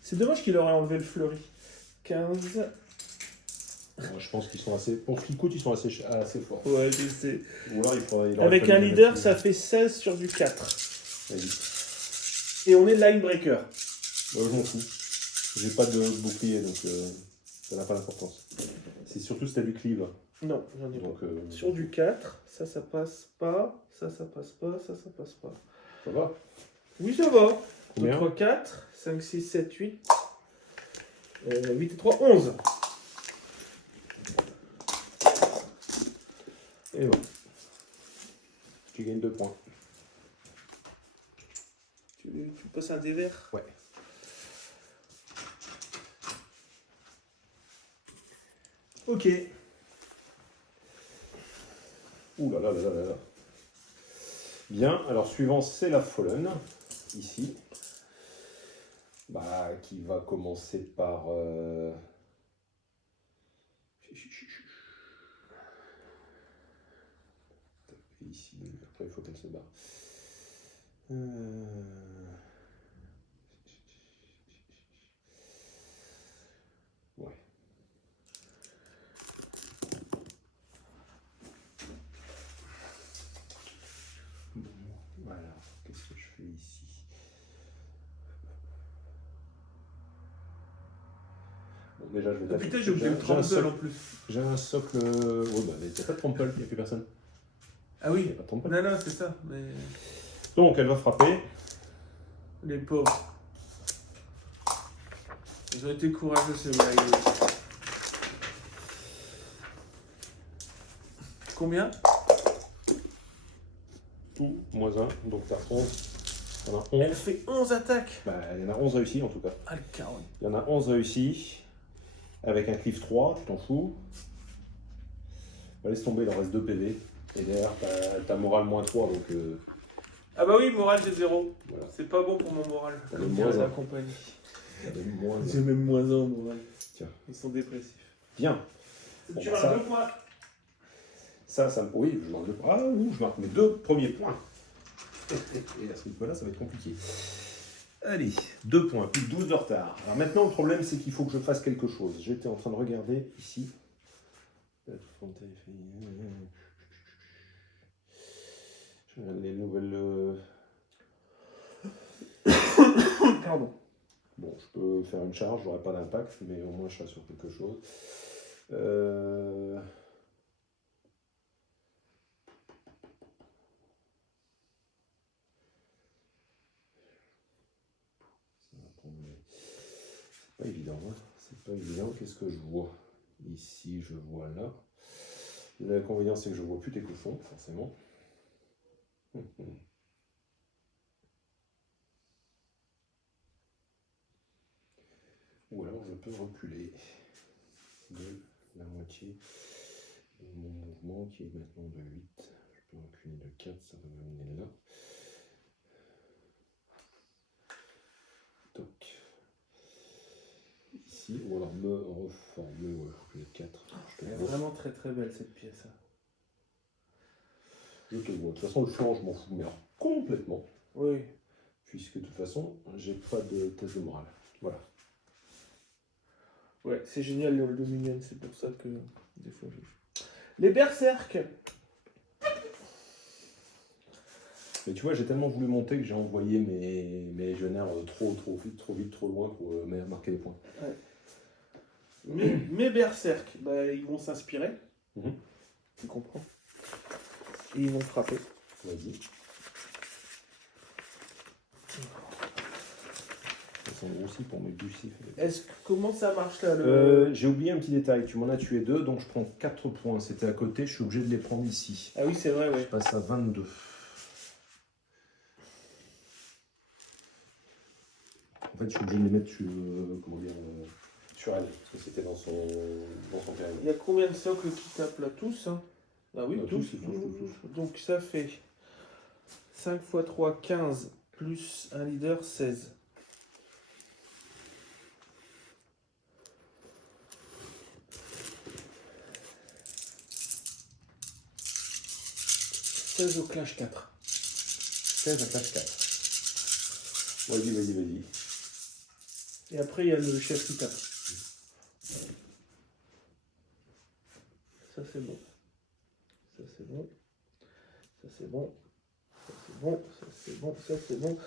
C'est dommage qu'il aurait enlevé le fleuri. 15. Je pense qu'ils sont assez. Pour ce qui coûte, ils sont assez forts. Ouais, je sais. Ou alors, il aurait Avec fallu un les leader, mettre ça plus. fait 16 sur du 4. Vas-y. Et on est linebreaker. Je m'en fous. J'ai pas de bouclier, donc ça n'a pas d'importance. C'est surtout si t'as du cleave. Non, j'en ai pas. Donc, Sur du 4, ça passe pas. Ça passe pas. Ça passe pas. ça va. Oui, ça va. Combien 3, 4, 5, 6, 7, 8. 8 et 3, 11. Et voilà. Tu gagnes 2 points. Tu passes un dévers. Ouais. Ok. Ouh là là là là là. Bien, alors suivant c'est la Fallen, ici. Bah, qui va commencer par... Ici, après il faut qu'elle se barre. Ouais. Bon, voilà, qu'est-ce que je fais ici? Bon, déjà, je vais Ah putain, j'ai oublié le trample en plus. J'ai un socle. Ouais, bah, il n'y a pas de trample, il n'y a plus personne. Ah Il oui. n'y a pas de trample. Non, non, c'est ça. Mais Donc, elle va frapper. les pauvres. Ils ont été courageux, ces blagues. Combien? Tout, moins 1, donc t'as 11. Il y en a Elle 11. fait 11 attaques. Bah, il y en a 11 réussis en tout cas. Ah, le caron. Il y en a 11 réussis. avec un cliff 3, tu t'en fous. Laisse tomber, il en reste 2 PV. Et derrière, t'as moral moins 3, donc... Ah bah oui, moral j'ai 0. Voilà. C'est pas bon pour mon moral. T'as Comme le dirait moins la un. compagnie. moins J'ai même moins 1 au moral. Tiens. Ils sont dépressifs. Bien. Bon, Tu bah, marques 2 points. Oui, je marque 2 points. Ah oui, je marque mes 2 premiers points. Et à ce rythme-là, ça va être compliqué. Allez, 2 points, plus de 12 de retard. Alors maintenant, le problème, c'est qu'il faut que je fasse quelque chose. J'étais en train de regarder ici. Je regarde les nouvelles... Pardon. Bon, je peux faire une charge, j'aurai pas d'impact, mais au moins je serai sur quelque chose. C'est pas évident, hein. C'est pas évident. Qu'est-ce que je vois? Ici, je vois là. L'inconvénient, c'est que je vois plus tes cochons, forcément. Ou alors je peux reculer de la moitié de mon mouvement qui est maintenant de 8. Je peux reculer de 4, ça va m'amener là. Toc. Ici, ou alors me reformer, ouais, reculer de 4. Elle est vraiment très très belle cette pièce. Je te vois. De toute façon, le flanc, je m'en fous, mais alors complètement. Oui. Puisque de toute façon, j'ai pas de test de morale. Voilà. Ouais, c'est génial le Dominion, c'est pour ça que des fois j'ai. Les berserk. Mais tu vois, j'ai tellement voulu monter que j'ai envoyé mes légionnaires trop vite, trop loin pour marquer les points. Ouais. Mes berserk, bah, ils vont s'inspirer. Tu comprends? Et ils vont frapper. Vas-y. Ça sont aussi pour mes bucifs. Comment ça marche là J'ai oublié un petit détail. Tu m'en as tué 2, donc je prends 4 points. C'était à côté, je suis obligé de les prendre ici. Ah oui, c'est vrai, ouais. Je passe à 22. En fait, je suis obligé de les mettre sur, sur elle, parce que c'était dans son périmètre. Il y a combien de socles qui tapent là? Tous hein? Ah oui, tous. tous. Donc ça fait 5 x 3, 15, plus un leader, 16. Au clash 4. 16 à clash 4. Vas-y. Et après, il y a le chef qui tape. Ça, c'est bon. Ça, c'est bon. Ça, c'est bon. Ça, c'est bon. Ça, c'est bon. Ça, c'est bon.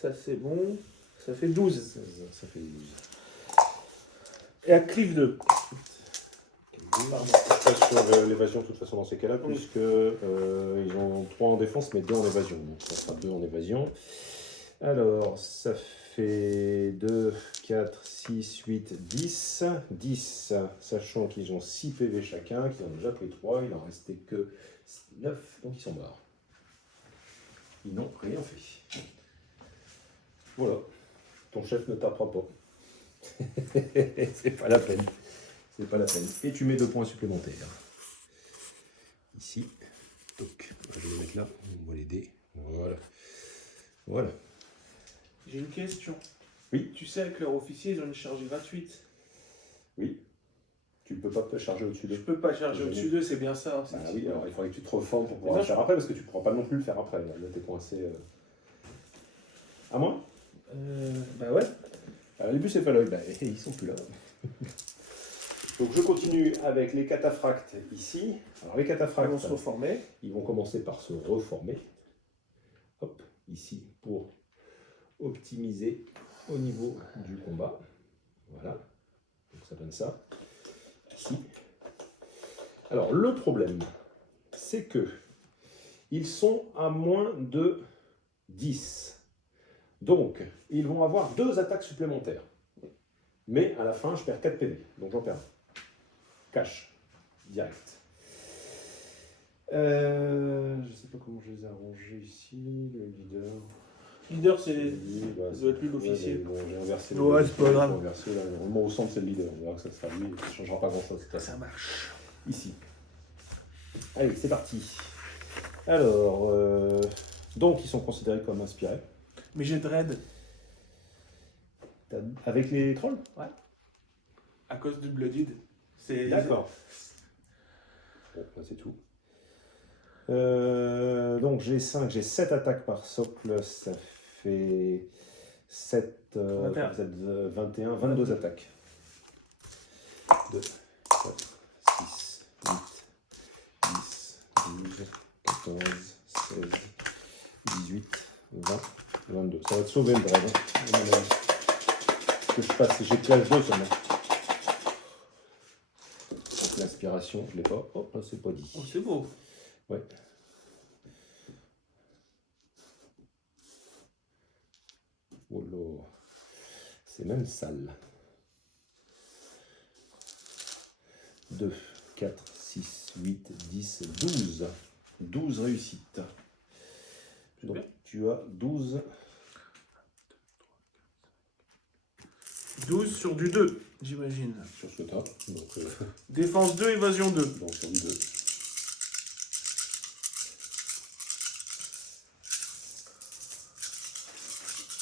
Ça, c'est bon. Ça fait 12. 16, ça fait 12. Et à cliff 2. Pardon. Je passe sur l'évasion de toute façon dans ces cas-là, Oui. puisque ils ont 3 en défense, mais 2 en évasion. Donc ça sera 2 en évasion. Alors, ça fait 2, 4, 6, 8, 10. 10, sachant qu'ils ont 6 PV chacun, qu'ils ont déjà pris 3, il n'en restait que 9, donc ils sont morts. Ils n'ont rien fait. Voilà. Ton chef ne tapera pas. C'est pas la peine. C'est pas la peine. Et tu mets 2 points supplémentaires. Ici. Donc, je vais les mettre là. On voit les dés. Voilà. Voilà. J'ai une question. Oui. Tu sais, avec leur officier, ils ont une charge gratuite. Oui. Tu ne peux pas te charger au-dessus Je d'eux. peux pas charger au-dessus d'eux, c'est bien ça. Ah oui, alors il faudrait que tu te reformes pour pouvoir le faire après, parce que tu ne pourras pas non plus le faire après. Là, t'es coincé. À moi Bah ouais. Les bucéphaloïdes, bah, ils sont plus là. Donc je continue avec les cataphractes ici. Alors les Ils cataphractes, vont se reformer. ils vont commencer par se reformer. Hop, ici, pour optimiser au niveau du combat. Voilà. Donc ça donne ça. Ici. Alors le problème, c'est que ils sont à moins de 10. Donc, ils vont avoir 2 attaques supplémentaires. Mais à la fin, je perds 4 PV. Donc j'en perds 1. Cash. Direct. Je ne sais pas comment je les ai arrangés ici. Le leader. Leader, c'est. Oui, bah, Ça doit être lui l'officier. Bon, j'ai inversé. Ouais, c'est pas grave. Inversé, là. Normalement, au centre, c'est le leader. On verra que ça sera lui. Ça ne changera pas grand-chose. Ça marche. Ici. Allez, c'est parti. Alors, donc, ils sont considérés comme inspirés. Mais j'ai Dread. Avec les trolls? Ouais. À cause du Blooded. C'est. D'accord. Bon, là, c'est tout. Donc, j'ai 7 attaques par socle. Ça fait 7, 21, 22 attaques. 2, 4, 6, 8, 10, 12, 14, 16, 18, 20, 22. Ça va te sauver le drag. Ce que je passe, j'ai classe 2 seulement. Donc l'inspiration, je l'ai pas. Oh, là, c'est pas dit. Oh, c'est beau. Ouais. Oh là. C'est même sale. 2, 4, 6, 8, 10, 12. 12 réussites. Donc tu as 12. 12 sur du 2, j'imagine. Sur ce tas. Donc, Défense 2, évasion 2. donc sur du 2.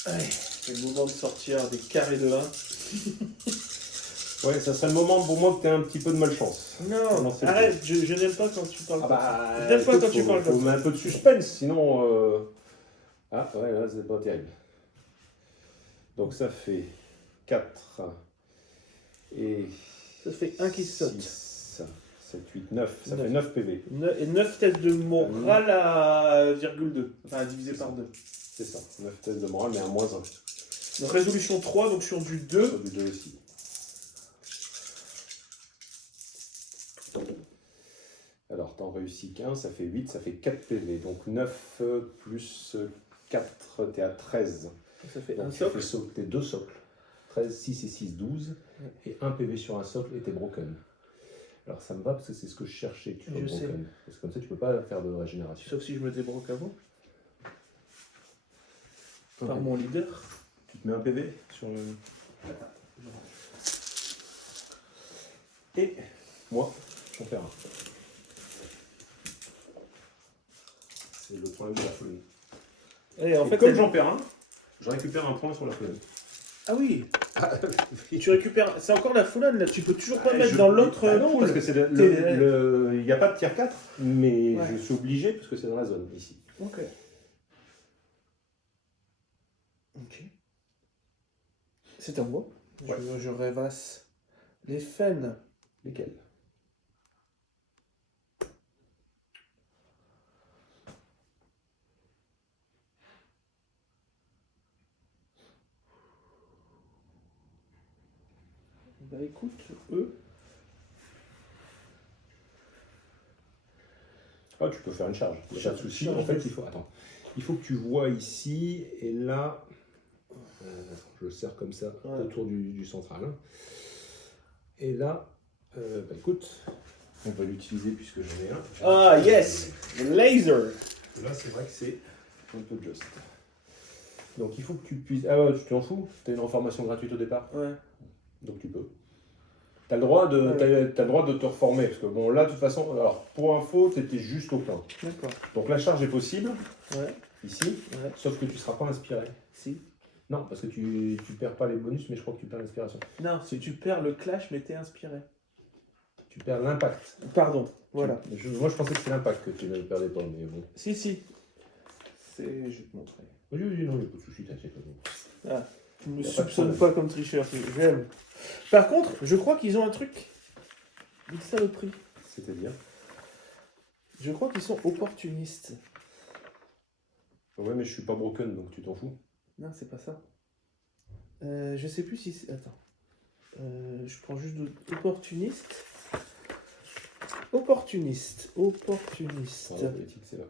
Allez, c'est le moment de sortir des carrés de 1. Ouais, ça serait le moment pour moi que tu aies un petit peu de malchance. Non, Non, c'est arrête, je n'aime pas quand tu parles Ah comme ça. bah, Je n'aime pas écoute, quand tu parles faut comme ça. mettre un peu de suspense, sinon... Ah ouais, là c'est pas terrible. Donc ça fait 4 et... Ça fait 1 qui saute. 6, 7, 8, 9. Ça 9. fait 9 PV. Et 9 têtes de morale à virgule 2. Enfin, divisé par 2. C'est ça, 9 tests de morale, mais un moins 1. Donc résolution 3, donc sur du 2. Sur du 2 aussi. Alors, t'en réussis qu'un, ça fait 8, ça fait 4 PV. Donc 9 plus 4, t'es à 13. Ça fait Donc un tu socle. fais sauter 2 socles. 13, 6 et 6, 12. Et 1 PV sur un socle et t'es broken. Alors ça me va parce que c'est ce que je cherchais, que tu sois Je sais. broken. Parce que comme ça, tu peux pas faire de régénération. Sauf si je me débroque avant. Par Ok. mon leader. Tu te mets un PV sur le... Et moi, j'en perds un. C'est le problème de la folie. Et en Et fait, comme j'en perds un, je récupère un point sur la folie. Ah oui, tu récupères. C'est encore la foulade là, tu peux toujours pas mettre Je- dans l'autre Ah non, pool. parce que c'est il n'y a pas de tier 4, mais Ouais. je suis obligé parce que c'est dans la zone ici. Ok. Ok. C'est à moi. Ouais. Je rêvasse les fennes. Lesquels? Bah écoute, eux. Ah, tu peux faire une charge, il n'y a pas de souci. Charge En fait, de- il faut que tu vois ici, et là, je le serre comme ça, Ouais. autour du central. Et là, bah écoute, on va l'utiliser puisque j'en ai un. Ah yes, laser. Là, c'est vrai que c'est un peu just. Donc, il faut que tu puisses... Ah ouais, tu t'en fous? Tu as une reformation gratuite au départ, Ouais. donc tu peux. Tu as le droit de, Ouais. t'as le droit de te reformer, parce que bon, là, de toute façon, alors, pour info, tu étais juste au plein. D'accord. Donc, la charge est possible, Ouais. ici, Ouais. sauf que tu ne seras pas inspiré. Si. Non, parce que tu perds pas les bonus, mais je crois que tu perds l'inspiration. Non, si tu perds le clash, mais t'es inspiré. Tu perds l'impact. Pardon. Voilà. Moi, je pensais que c'était l'impact que tu ne perdais pas, mais bon. Si si. Je vais te montrer. Oui, non, il n'y a pas de souci, t'inquiète pas. Ah, tu me Y a pas de soupçonnes problème. pas comme tricheur, j'aime. Par contre, je crois qu'ils ont un truc. Une saloperie. C'est-à-dire? Je crois qu'ils sont opportunistes. Ouais, mais je suis pas broken, donc tu t'en fous. Non, c'est pas ça. Je sais plus si c'est. Attends. Je prends juste opportuniste. Opportuniste. Opportuniste. Pardon, l'éthique, c'est là.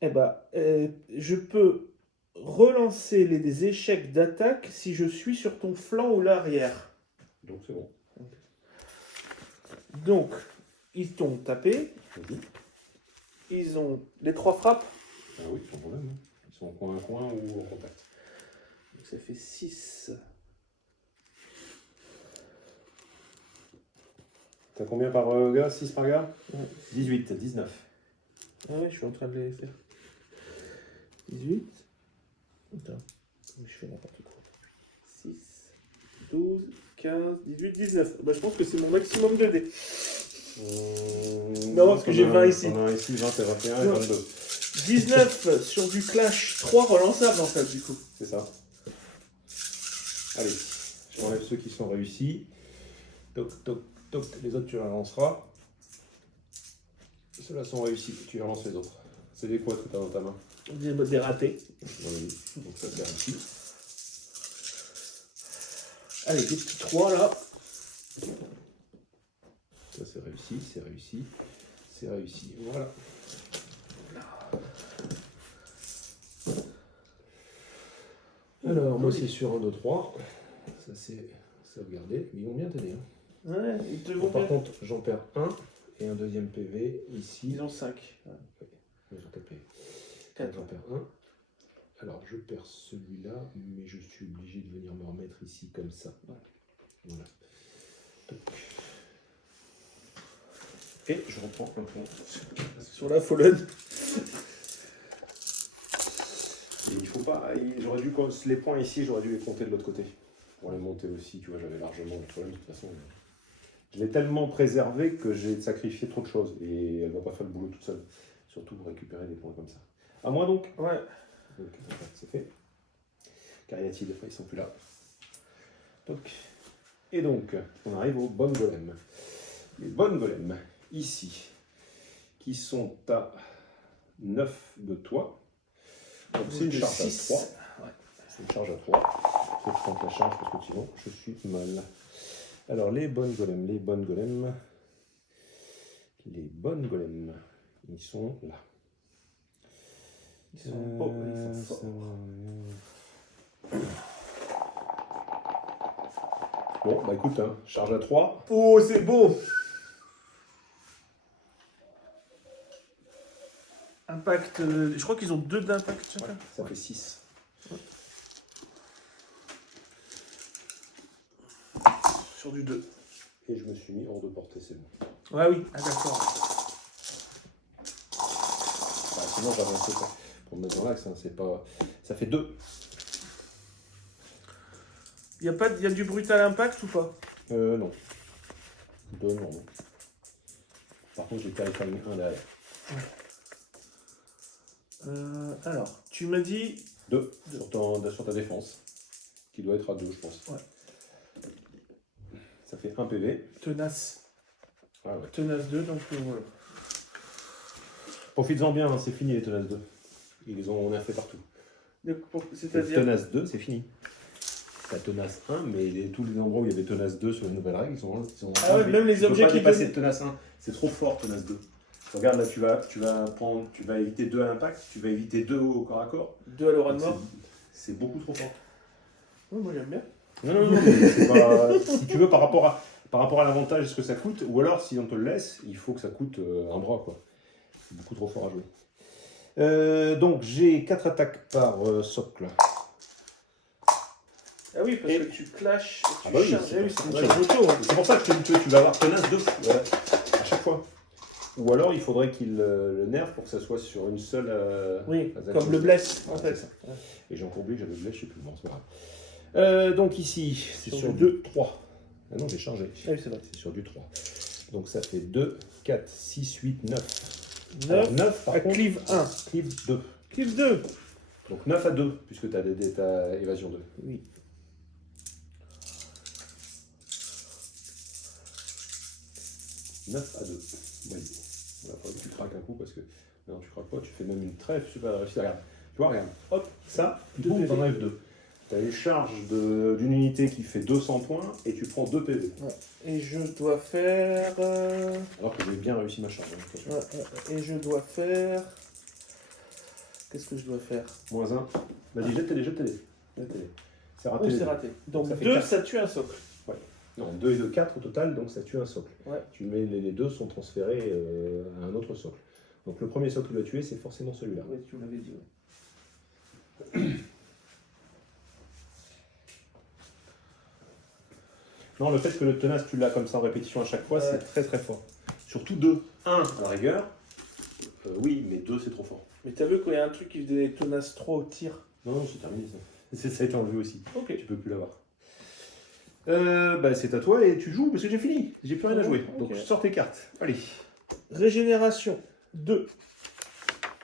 Eh ben, je peux relancer des échecs d'attaque si je suis sur ton flanc ou l'arrière. Donc c'est bon. Donc, ils t'ont tapé. Vas-y. Ils ont les 3 frappes. Ah oui, sans problème. Hein. Ils sont en coin à coin ou en contact. Donc ça fait 6. T'as combien par gars? 6 par gars? 18, 19. Ah ouais, je suis en train de les faire. 18. Attends, je fais n'importe quoi. 6, 12, 15, 18, 19. Bah, je pense que c'est mon maximum de dés. Non, parce que j'ai 20 ici. On a ici 20 et 21 et Non. 22. 19 sur du clash, 3 relançables en fait, du coup. C'est ça. Allez, j'enlève ceux qui sont réussis. Toc, toc, toc. Les autres, tu les relanceras. Ceux-là sont réussis. Tu relances les autres. C'est des quoi que tu as dans ta main? Des ratés. Oui, donc ça c'est réussi. Allez, des petits 3 là. Ça c'est réussi, c'est réussi, c'est réussi. Voilà. Alors, moi c'est sur 1, 2, 3. Ça c'est sauvegardé. Ils vont bien t'aider. Hein. Ouais, ils te Bon, vont par bien. contre, j'en perds un et un deuxième PV ici. Ils ont 5. Ils ont 4 PV. 4. J'en perds un. Alors, je perds celui-là, mais je suis obligé de venir me remettre ici comme ça. Ouais. Voilà. Toc. Et je reprends un point. Sur la Fallen. Et il faut pas. J'aurais dû les points ici, j'aurais dû les compter de l'autre côté. Pour les monter aussi, tu vois, j'avais largement le problème de toute façon. Je l'ai tellement préservé que j'ai sacrifié trop de choses. Et elle va pas faire le boulot toute seule. Surtout pour récupérer des points comme ça. À moi donc. Ouais. Donc c'est fait. Cariatide, ils sont plus là. Donc. Et donc, on arrive aux bonnes golems. Les bonnes golems, ici, qui sont à 9 de toi. Donc c'est une charge à 3. Ouais. C'est une charge à 3. Je prends la charge parce que sinon je suis mal. Alors les bonnes golems, ils sont là. Ils sont beaux, ils sont forts. Bon, bah écoute, hein, charge à 3. Oh, c'est beau! Impact. Je crois qu'ils ont 2 d'impact chacun. Ouais, ça fait 6. Sur du 2. Et je me suis mis hors de portée, c'est bon. Ouais, oui. Ah, d'accord. Bah, sinon, j'avançais pas. Pour me mettre dans l'axe, hein, c'est pas. Ça fait 2. Il y a du brutal impact ou pas? Non. 2, non. Par contre, j'ai terrifying 1 derrière. Alors, tu m'as dit. 2 sur ta défense. Qui doit être à 2, je pense. Ouais. Ça fait 1 PV. Tenace. Ah ouais. Tenace 2, donc voilà. Profites-en bien, hein, c'est fini les tenaces 2. Ils ont nerfé partout. C'est-à-dire. Tenace 2, c'est fini. T'as tenace 1, mais tous les endroits où il y avait tenace 2 sur les nouvelles règles, ils sont Ah ouais, même les tu objets peux pas qui dépasser donnent- de tenace 1. C'est trop fort, tenace 2. Regarde là, tu vas éviter 2 à l'impact, tu vas éviter 2 au corps à corps. 2 à l'aura de mort. C'est beaucoup trop fort. Ouais, moi j'aime bien. Non, mais c'est pas. Si tu veux, par rapport à l'avantage, ce que ça coûte, ou alors si on te le laisse, il faut que ça coûte un bras, quoi. C'est beaucoup trop fort à jouer. Donc j'ai 4 attaques par socle. Ah oui, parce Et- que tu clashes, tu bah oui, charges. c'est Ah oui, pour c'est ça. une charge auto. Hein. C'est pour ça que je te dis que tu vas avoir tenace 2 à chaque fois. Ou alors il faudrait qu'il le nerf pour que ça soit sur une seule. Oui, phase comme le d'action. bless, en Ouais, fait. c'est ça. Et j'ai encore oublié que j'avais le bless, je sais plus. Bon, c'est pas grave. Donc ici, c'est Sur sur du 2, 3. Ah non, j'ai changé. Ah oui, c'est vrai. C'est sur du 3. Donc ça fait 2, 4, 6, 8, 9. 9 9 par à contre, cleave 1. Cleave 2. Cleave 2. Donc 9 à 2, puisque tu as évasion 2. Oui. « 9 à 2. Validé. Voilà, faudrait que tu craques un coup parce que. Non, tu craques pas, tu fais même une trèfle super réussie. Regarde. Tu vois, regarde. Hop, ça, Deux boum, PV. t'en enlèves 2. Tu as les charges d'une unité qui fait 200 points et tu prends 2 PV. Et je dois faire. Alors que j'ai bien réussi ma charge. Hein, attention. Et je dois faire. Qu'est-ce que je dois faire? Moins 1. Vas-y, jette-les. C'est raté. Oh, les c'est deux. raté. Donc Ça fait 2, quatre. ça tue un socle. Non, 2 et 2, 4 au total, donc ça tue un socle. Ouais. Tu mets les deux sont transférés à un autre socle. Donc le premier socle que tu vas tuer, c'est forcément celui-là. Oui, tu l'avais dit. Non, le fait que le tenace, tu l'as comme ça en répétition à chaque fois, Ouais. c'est très très fort. Surtout 2. 1 à la rigueur. Oui, mais 2 c'est trop fort. Mais t'as vu quand il y a un truc qui faisait tenace 3 au tir? Non, non, c'est terminé ça. Ça a été enlevé aussi. Ok. Tu peux plus l'avoir. Bah, c'est à toi et tu joues parce que j'ai fini. J'ai plus rien à jouer. Donc Ok. je sors tes cartes. Allez. Régénération 2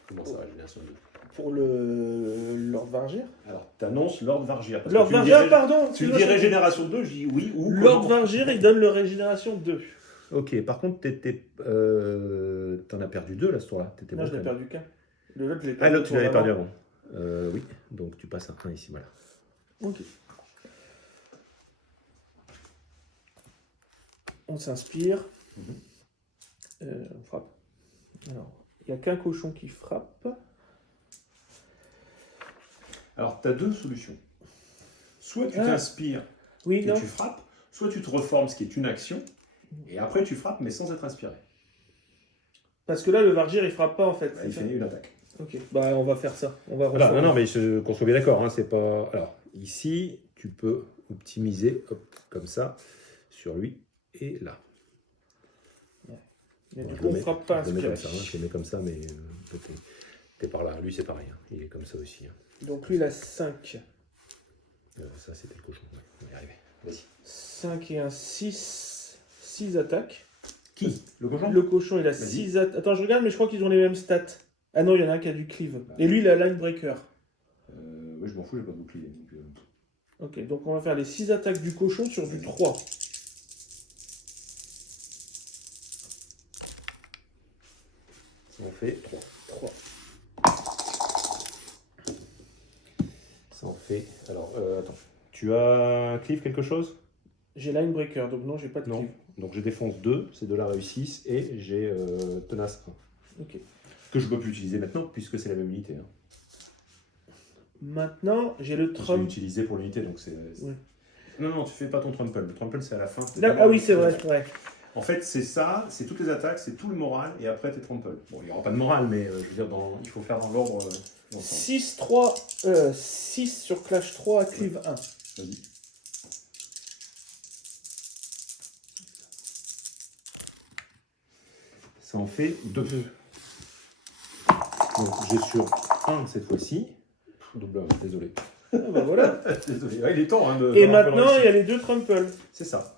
Comment ça, régénération 2? pour le Lord Vargir. Alors, t'annonces Lord Vargir. parce que Lord tu me dis Vargir, pardon. Tu me dis régénération 2, je dis oui ou Lord comment. Vargir, il donne le régénération 2. Ok, par contre, t'en as perdu 2 là ce tour-là. T'étais Moi, bon, je l'ai quand même. perdu qu'un. Le l'autre, je l'ai Ah, perdu. l'autre, tu pour l'avais perdu avant. avant. Oui, donc tu passes un 1 ici, voilà. Ok. On s'inspire. On frappe. Alors, il n'y a qu'un cochon qui frappe. Alors, tu as 2 solutions. Soit tu Ah. t'inspires Oui, et non. tu frappes, soit tu te reformes, ce qui est une action, et après tu frappes, mais sans être inspiré. Parce que là, le Vargir, il frappe pas en fait. Bah, il c'est fait ça une attaque. Ok. Bah, on va faire ça. On va Voilà, reformer. non, mais qu'on soit bien d'accord, hein, c'est pas. Alors, ici, tu peux optimiser, hop, comme ça, sur lui et là. Mais Bon, du je coup, le on mets- frappe pas je le mets inspiré. comme ça, hein, je le mets comme ça, mais t'es par là. Lui, c'est pareil, hein, il est comme ça aussi. Hein. Donc lui, il a 5. Ça, c'était le cochon. Ouais, on va y arriver. Vas-y. 5 et un 6. 6 attaques. Qui? Le cochon? Le cochon, il a Vas-y. 6 attaques. Attends, je regarde, mais je crois qu'ils ont les mêmes stats. Ah non, il y en a un qui a du cleave. Et lui, il a line breaker. Oui, je m'en fous, j'ai pas de bouclier. Donc, Ok, donc on va faire les 6 attaques du cochon sur du 3. Ça en fait 3. 3. Ça en fait. Alors, attends. Tu as cleave quelque chose? J'ai line breaker, donc non, j'ai pas de Non. cleave. Donc, je défonce 2, ces deux-là réussissent, et j'ai tenace 1. Ok. Que je peux plus utiliser maintenant, puisque c'est la même unité. Hein. Maintenant, j'ai le Je l'ai trump. utilisé pour l'unité, donc c'est. Ouais. Non, non, tu fais pas ton trample. Le trample, c'est à la fin. Là, ah oui, c'est vrai, c'est vrai. En fait, c'est ça, c'est toutes les attaques, c'est tout le moral, et après, t'es trample. Bon, il n'y aura pas de moral, mais je veux dire, il faut faire dans l'ordre. Ensemble. 6, 3, 6 sur Clash 3 à cleave 1. Vas-y. Ça en fait 2. Donc j'ai sur 1 cette fois-ci. Double 1, désolé. Ah bah voilà. Désolé. Ouais, il est temps hein, de. Et d'avoir un peu maintenant, il y réussi. a les 2 trumples. C'est ça.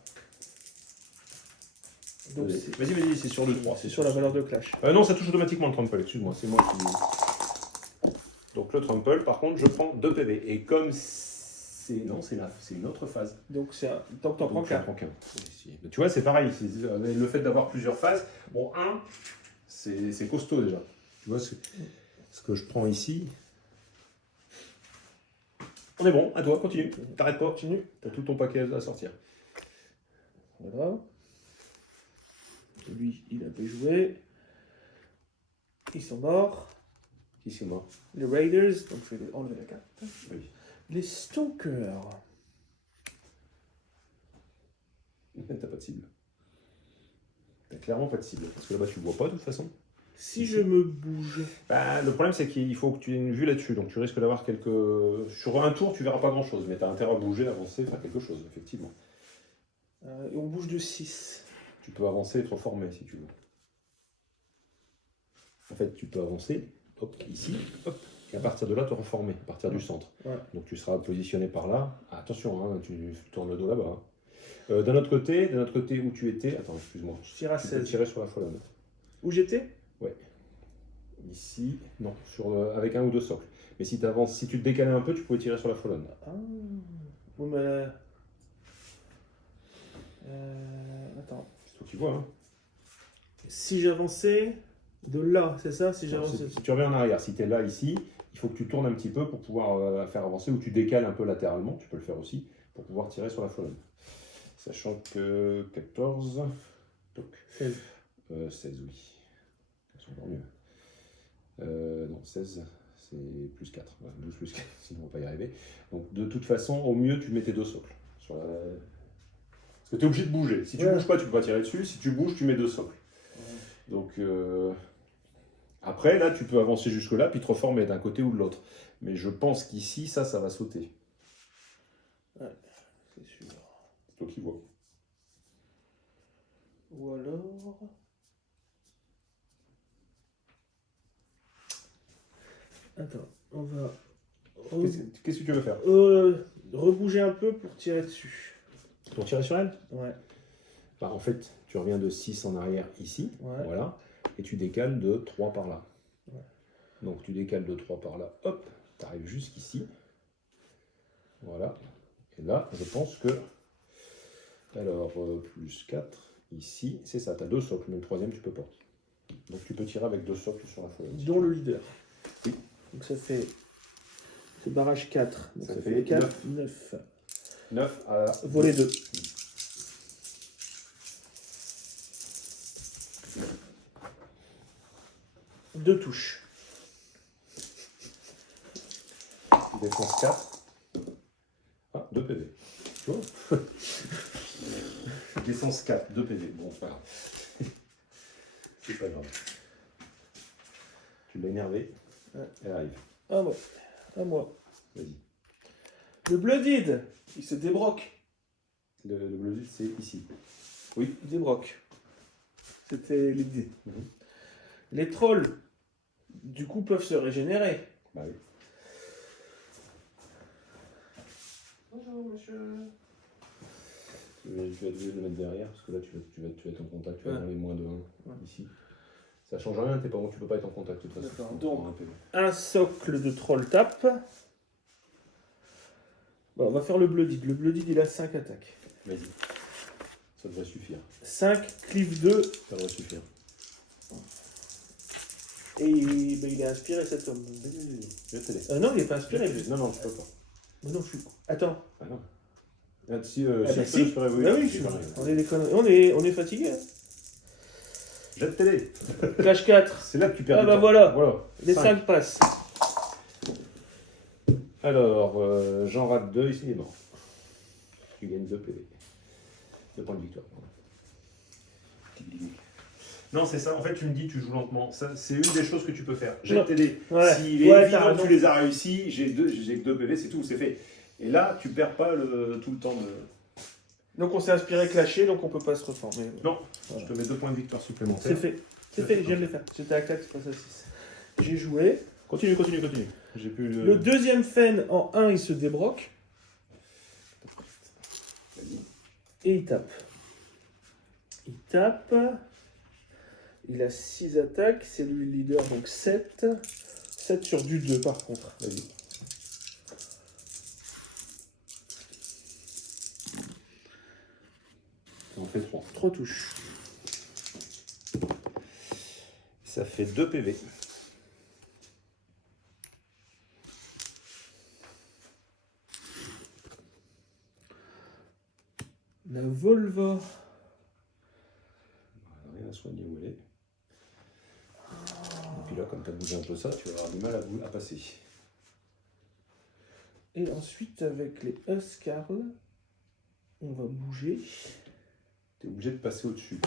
Donc Vas-y, c'est vas-y, c'est sur le 3. c'est sur la valeur de Clash. Non, ça touche automatiquement le trample, excuse-moi, c'est moi qui. Donc le trample, par contre, je prends 2 PV. Et comme c'est. Non, c'est une autre phase. Donc c'est un... Donc t'en prends Donc, j'en 4. prends qu'un. Mais tu vois, c'est pareil. Le fait d'avoir plusieurs phases. Bon, 1, c'est costaud déjà. Tu vois, ce que je prends ici. On est bon, à toi, continue. T'arrêtes pas. Continue. T'as tout ton paquet à sortir. Voilà. Lui, il avait joué. Ils sont morts. Qui c'est moi? Les Raiders, donc je vais enlever la carte. Oui. Les Stalkers. T'as pas de cible. T'as clairement pas de cible. Parce que là-bas, tu vois pas de toute façon. Si je me bouge. Bah, le problème, c'est qu'il faut que tu aies une vue là-dessus. Donc, tu risques d'avoir quelques. Sur un tour, tu verras pas grand-chose. Mais tu as intérêt à bouger, avancer, faire quelque chose, effectivement. Et on bouge de 6. Tu peux avancer et te reformer si tu veux. En fait, tu peux avancer, hop, ici, hop, et à partir de là, te reformer, à partir du centre. Ouais. Donc, tu seras positionné par là. Ah, attention, hein, tu tournes le dos là-bas. Hein. D'un autre côté où tu étais. Attends, excuse-moi. Je tire à Tu peux 16. tirer sur la folone. Où j'étais? Ici, non, avec un ou deux socles. Mais si tu avances, si tu te décalais un peu, tu pouvais tirer sur la folone. Ah. Bon, mais... Attends. C'est toi qui vois. Hein. Si j'avançais de là, c'est ça? Si j'avançais. Si tu reviens en arrière, si tu es là, ici, il faut que tu tournes un petit peu pour pouvoir faire avancer, ou tu décales un peu latéralement, tu peux le faire aussi, pour pouvoir tirer sur la folone. Sachant que 14, toc, 16. 16, oui. C'est encore mieux. Non, 16, c'est plus 4. Ouais, 12 plus 4, sinon on va pas y arriver. Donc de toute façon, au mieux, tu mets tes deux socles. Sur la... Parce que tu es obligé de bouger. Si tu bouges pas, tu peux pas tirer dessus. Si tu bouges, tu mets deux socles. Donc Après, là, tu peux avancer jusque-là, puis te reformer d'un côté ou de l'autre. Mais je pense qu'ici, ça va sauter. Ouais, c'est sûr. C'est toi qui vois. Ou alors... Attends, on va... Qu'est-ce que tu veux faire? Rebouger un peu pour tirer dessus. Pour tirer sur elle? Ouais. Bah, en fait, tu reviens de 6 en arrière ici, Ouais. voilà, et tu décales de 3 par là. Ouais. Donc tu décales de 3 par là, hop, tu arrives jusqu'ici. Voilà. Et là, je pense que... Alors, plus 4, ici, c'est ça, tu as 2 socles, mais le troisième, tu peux pas. Donc tu peux tirer avec 2 socles sur la feuille. Dont le leader. Oui. Donc ça fait... C'est barrage 4. Donc Ça ça fait fait 4, 9. 9 à... Volet 2. Deux touches. Défense 4. Ah, 2 PV. Tu vois? Défense 4, 2 PV. Bon, c'est pas grave. C'est pas grave. Tu l'as énervé. Ouais. Elle arrive. À moi. À moi. Vas-y. Le Blooded, il se débroque. Le bleu, c'est ici. Il débroque. C'était l'idée. Mhm. Les trolls, du coup, peuvent se régénérer. Bah oui. Bonjour, monsieur. Tu vas le mettre derrière, parce que là, tu vas être en contact. Tu vas Ouais. dans les moins de 1 Ouais. ici. Ça change rien, t'es pas bon, tu peux pas être en contact de toute façon. D'accord, Faut donc- prendre un PV. Un socle de troll tape. Bon, on va faire le Blooded. Le Blooded, il a 5 attaques. Vas-y. Ça devrait suffire. 5, cleave 2, Ça devrait suffire. et ben, il est inspiré cet homme. Je vais t'aider. Non, il n'est pas inspiré. Non, non, je peux pas. Mais non, je suis... Attends. Ah non. Ah, si, Ah, si bah, je peux, je ferais, oui. Bah oui, c'est pareil. on est des conneries. On est fatigué. Hein. Jette télé. Clash 4. C'est là que tu perds Ah du bah temps. voilà. Les Cinq. 5 passent. Alors, j'en rate 2, ici il est mort. Tu gagnes 2 PV. 2 points de victoire. Non, c'est ça. En fait, tu me dis, tu joues lentement. Ça, c'est une des choses que tu peux faire. Jette télé. Ouais. S'il est Ouais, évident t'as que raison. tu les as réussis, j'ai que 2 PV, c'est tout, c'est fait. Et là, tu perds pas tout le temps de... Donc on s'est inspiré clasher, donc on peut pas se reformer. Non, Voilà. je te mets 2 points de victoire C'est supplémentaires. fait. C'est fait, je viens de le faire. J'étais à 4, c'est passé à 6. J'ai joué. Continue. J'ai plus Le deuxième fen en 1, il se débroque. Et il tape. Il tape. Il a 6 attaques. C'est lui le leader, donc 7. 7 sur du 2 par contre. Vas-y. On fait 3. 3 touches. Ça fait 2 PV. La Volva. Rien à soigner où elle est. Et puis là, comme tu as bougé un peu ça, tu vas avoir du mal à passer. Et ensuite, avec les Huskarl, on va bouger. Tu es obligé de passer au-dessus.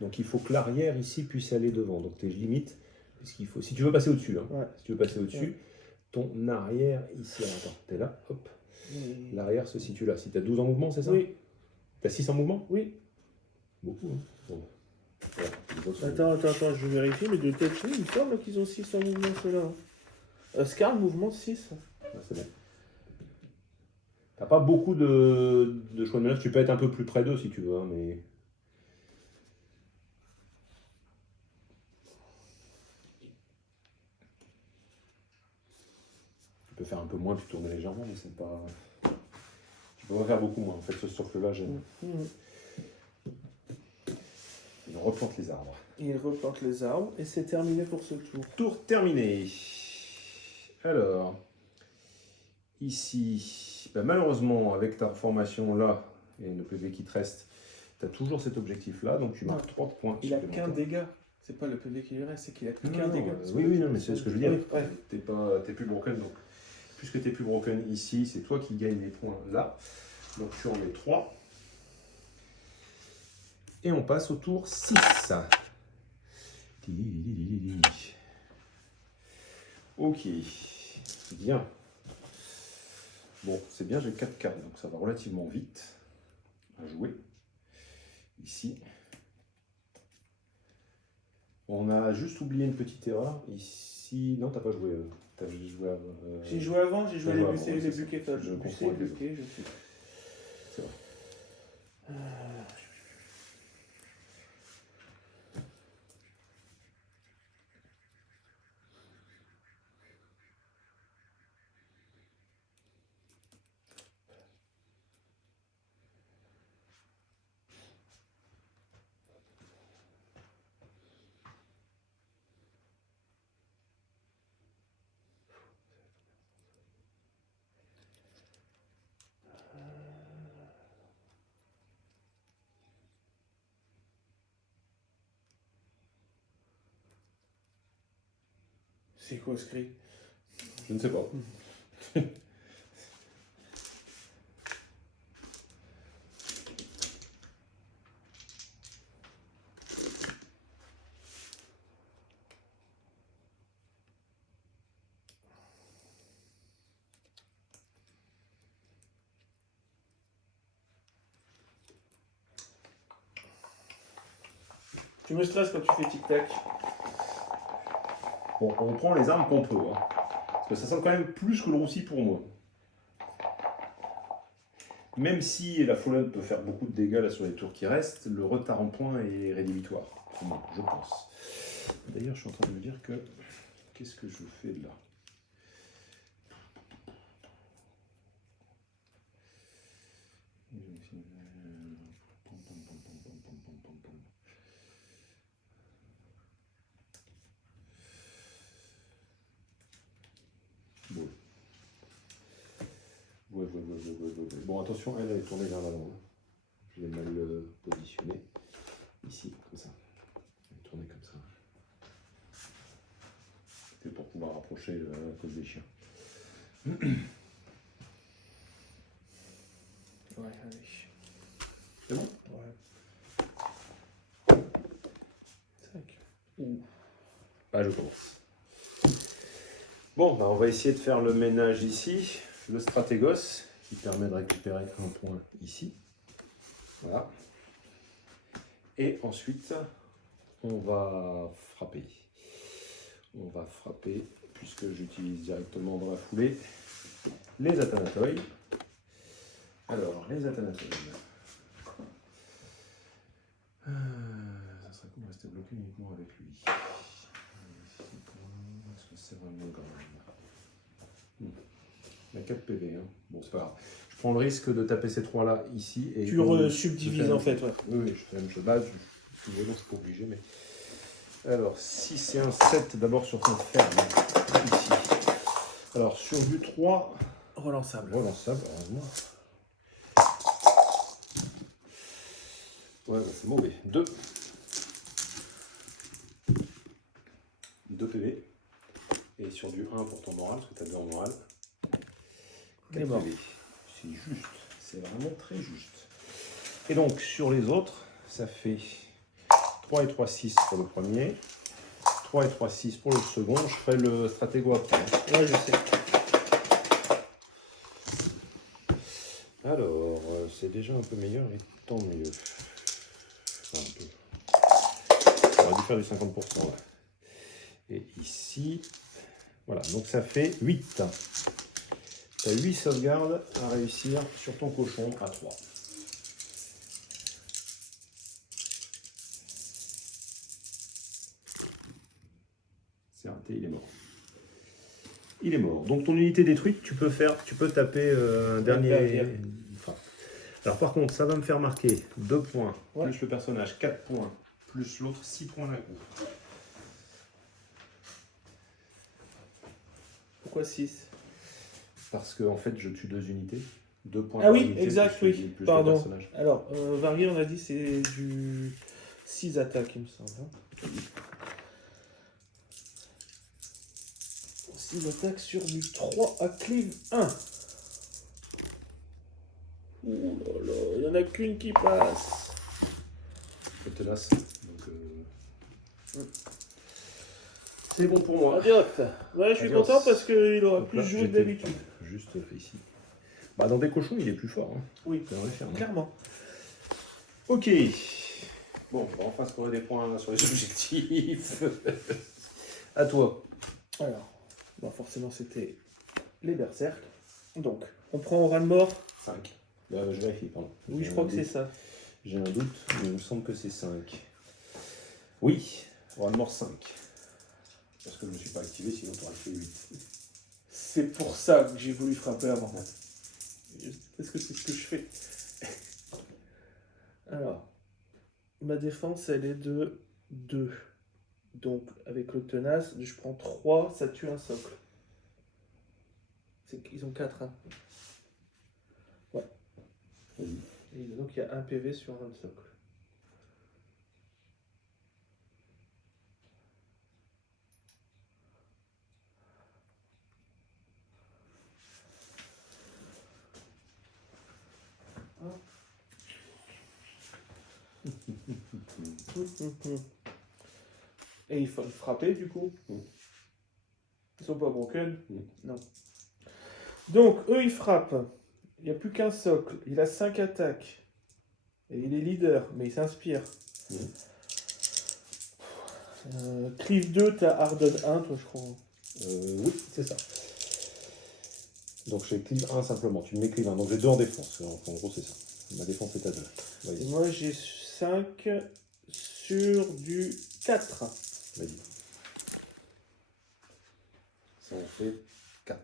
Donc il faut que l'arrière ici puisse aller devant. Donc tes limites, faut, si tu veux passer au-dessus, hein, Ouais. si tu veux passer au-dessus, ton arrière ici, alors, attends, t'es là, hop, Et- l'arrière se situe là. Si tu as 12 en mouvement, c'est ça? Oui, Tu as 6 en mouvement? oui. Beaucoup, hein. Bon. Voilà, les autres sont- Attends, je vérifie, mais de tête, oui, il me semble qu'ils ont 6 en mouvement, ceux-là. Huskarl, mouvement 6. Ah, c'est bon. T'as pas beaucoup de choix de manœuvre, tu peux être un peu plus près d'eux si tu veux, hein, mais... Tu peux faire un peu moins, tu tournes légèrement, mais c'est pas... Tu peux pas faire beaucoup moins, en fait, ce socle-là, j'aime. Il replante les arbres. Il replante les arbres, et c'est terminé pour ce tour. Tour terminé. Alors, ici, bah, malheureusement, avec ta formation là, et le PV qui te reste, tu as toujours cet objectif-là, donc tu marques 3 points. Il a supplémentaires. qu'un dégât. C'est pas le PV qui lui reste, c'est qu'il a Non, qu'un non, dégât. oui, non, mais c'est ce que je veux dire. Oui, ouais. T'es plus broken, donc puisque t'es plus broken ici, c'est toi qui gagnes les points là. Donc tu en mets 3. Et on passe au tour 6. Ok, bien. Bon, c'est bien, j'ai 4 cartes, donc ça va relativement vite à jouer. Ici. On a juste oublié une petite erreur. Ici, non, t'as pas joué. T'as juste joué. J'ai joué avant, j'ai joué t'as les joué buquets, avant, les c'est ça. buquets, Je confonds avec les autres. buquets, je sais. C'est vrai. C'est quoi ce cri? Je ne sais pas. Tu me stresses quand tu fais tic-tac. Bon, on prend les armes qu'on peut. Hein. Parce que ça sent quand même plus que le roussi pour moi. Même si la Fallen peut faire beaucoup de dégâts là sur les tours qui restent, le retard en points est rédhibitoire. Pour moi, je pense. D'ailleurs, je suis en train de me dire que... Qu'est-ce que je fais là? Ouais. Bon, attention, elle est tournée vers l'avant. Je l'ai mal positionné. Ici, comme ça. Elle est tournée comme ça. C'est pour pouvoir approcher à cause des chiens. Ouais, allez. C'est bon? Ouais. 5. Ah, je commence. Bon, bah, on va essayer de faire le ménage ici. Le stratégos qui permet de récupérer un point ici. Voilà. Et ensuite, on va frapper. On va frapper, puisque j'utilise directement dans la foulée les Athanatoi. Alors, les Athanatoi. Ça serait cool de rester bloqué uniquement avec lui. Est-ce que c'est vraiment grave? Il y a 4 PV. Hein. Bon, c'est pas grave. Je prends le risque de taper ces 3 là ici. Et Tu subdivises en fait, ouais. Oui, je fais la même chose. Là, je suis pas obligé, mais. Alors, si c'est un 7 d'abord sur son ferme, ici. Alors, sur du 3. Relançable. Relançable, heureusement. Ouais, bah, c'est mauvais. 2. 2 PV. Et sur du 1 pour ton moral, parce que tu as 2 en moral. 4 PV. C'est juste. C'est vraiment très juste. Et donc, sur les autres, ça fait 3 et 3, 6 pour le premier. 3 et 3, 6 pour le second. Je ferai le stratégo après. Ouais, je sais. Alors, c'est déjà un peu meilleur et tant mieux. Enfin, un peu. J'aurais dû faire du 50%. Là. Et ici, voilà, donc ça fait 8. Tu as 8 sauvegardes à réussir sur ton cochon à 3. C'est raté, il est mort. Il est mort. Donc ton unité détruite, tu peux taper un dernier. Enfin. Alors par contre, ça va me faire marquer 2 points, Ouais. plus le personnage 4 points, plus l'autre 6 points d'un coup. Pourquoi 6? Parce que en fait, je tue 2 unités. 2 points Ah par oui, unité, exact, plus, oui. plus le Pardon. personnage. Alors, Varguer, on a dit c'est du 6 attaques, il me semble. Hein. 6 attaques sur du 3 à cleave 1. Ouh là là, il n'y en a qu'une qui passe. C'est tenace. Donc, C'est bon pour moi. Adios. Ouais, je suis Adios. content parce qu'il aura Donc plus là, joué que j'étais d'habitude. Juste fait ici. Bah, dans des cochons, il est plus fort. Hein. Oui, C'est vrai, faire, hein. clairement. Ok. Bon, on va enfin scorer des points sur les objectifs. À toi. Alors, bah forcément, c'était les berserk. Donc, on prend au ras de mort. 5. Je vérifie, pardon. Oui, J'ai je crois un que c'est doute. ça. J'ai un doute, mais il me semble que c'est 5. Oui, on va mort 5. Parce que je ne me suis pas activé, sinon tu aurais fait 8. C'est pour ça que j'ai voulu frapper avant. Parce que c'est ce que je fais. Alors, ma défense, elle est de 2. Donc, avec le tenace, je prends 3, ça tue un socle. Ils ont 4, hein. Ouais. Vas-y. Et donc, il y a 1 PV sur un socle. Et il faut frapper du coup. Ils sont pas broken. Non. Donc eux ils frappent. Il n'y a plus qu'un socle. Il a 5 attaques. Et il est leader, mais il s'inspire. Clive 2, t'as Harden 1, toi je crois. Oui, c'est ça. Donc j'ai cleave 1 simplement. Tu me mets cleave 1. Donc j'ai 2 en défense. En gros, c'est ça. Ma défense est à 2. Et Vas-y. moi j'ai 5 sur du 4. Vas-y. Ça en fait 4.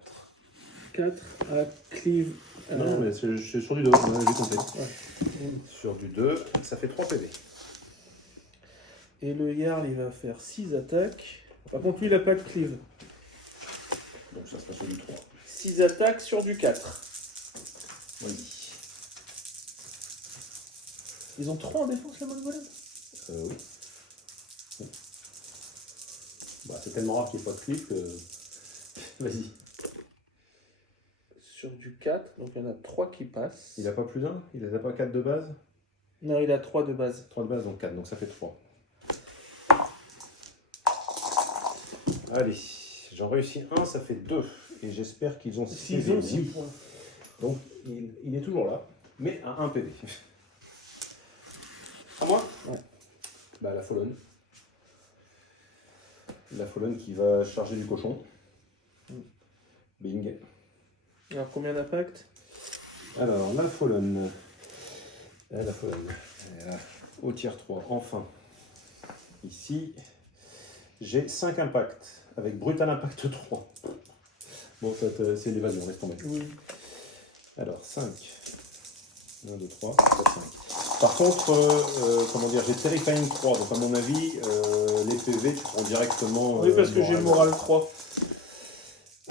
4 à Clive. Non, mais c'est sur du 2. J'ai compté. Ouais. Sur du 2, ça fait 3 PV. Et le Jarl il va faire 6 attaques. Par contre lui il n'a pas de Clive. Donc ça sera sur du 3. 6 attaques sur du 4. Vas-y. Ils ont 3 en défense, la bonne golem. Oui. Bah, c'est tellement rare qu'il n'y ait pas de clip que. Vas-y. Sur du 4, donc il y en a 3 qui passent. Il n'a pas plus d'un? Il n'a pas 4 de base? Non, il a 3 de base. 3 de base, donc 4, donc ça fait 3. Allez, j'en réussis un, ça fait 2. Et j'espère qu'ils ont 6 S'ils PV. ont 6 Oui. points. Donc il est toujours là, mais à 1 PV. À moi? Ouais. Bah, la Fallen. La Fallen qui va charger du cochon. Bing. Alors combien d'impact? Alors, la Fallen. La Fallen. Au tiers 3, enfin. Ici, j'ai 5 impacts, avec brutal impact 3. Bon, c'est l'évasion, laisse tomber. Oui. Alors, 5. 1, 2, 3, 4, 5. Par contre, comment dire, j'ai Terrifying 3, donc à mon avis, les PV, tu prends directement... Oui, parce que j'ai le moral 3.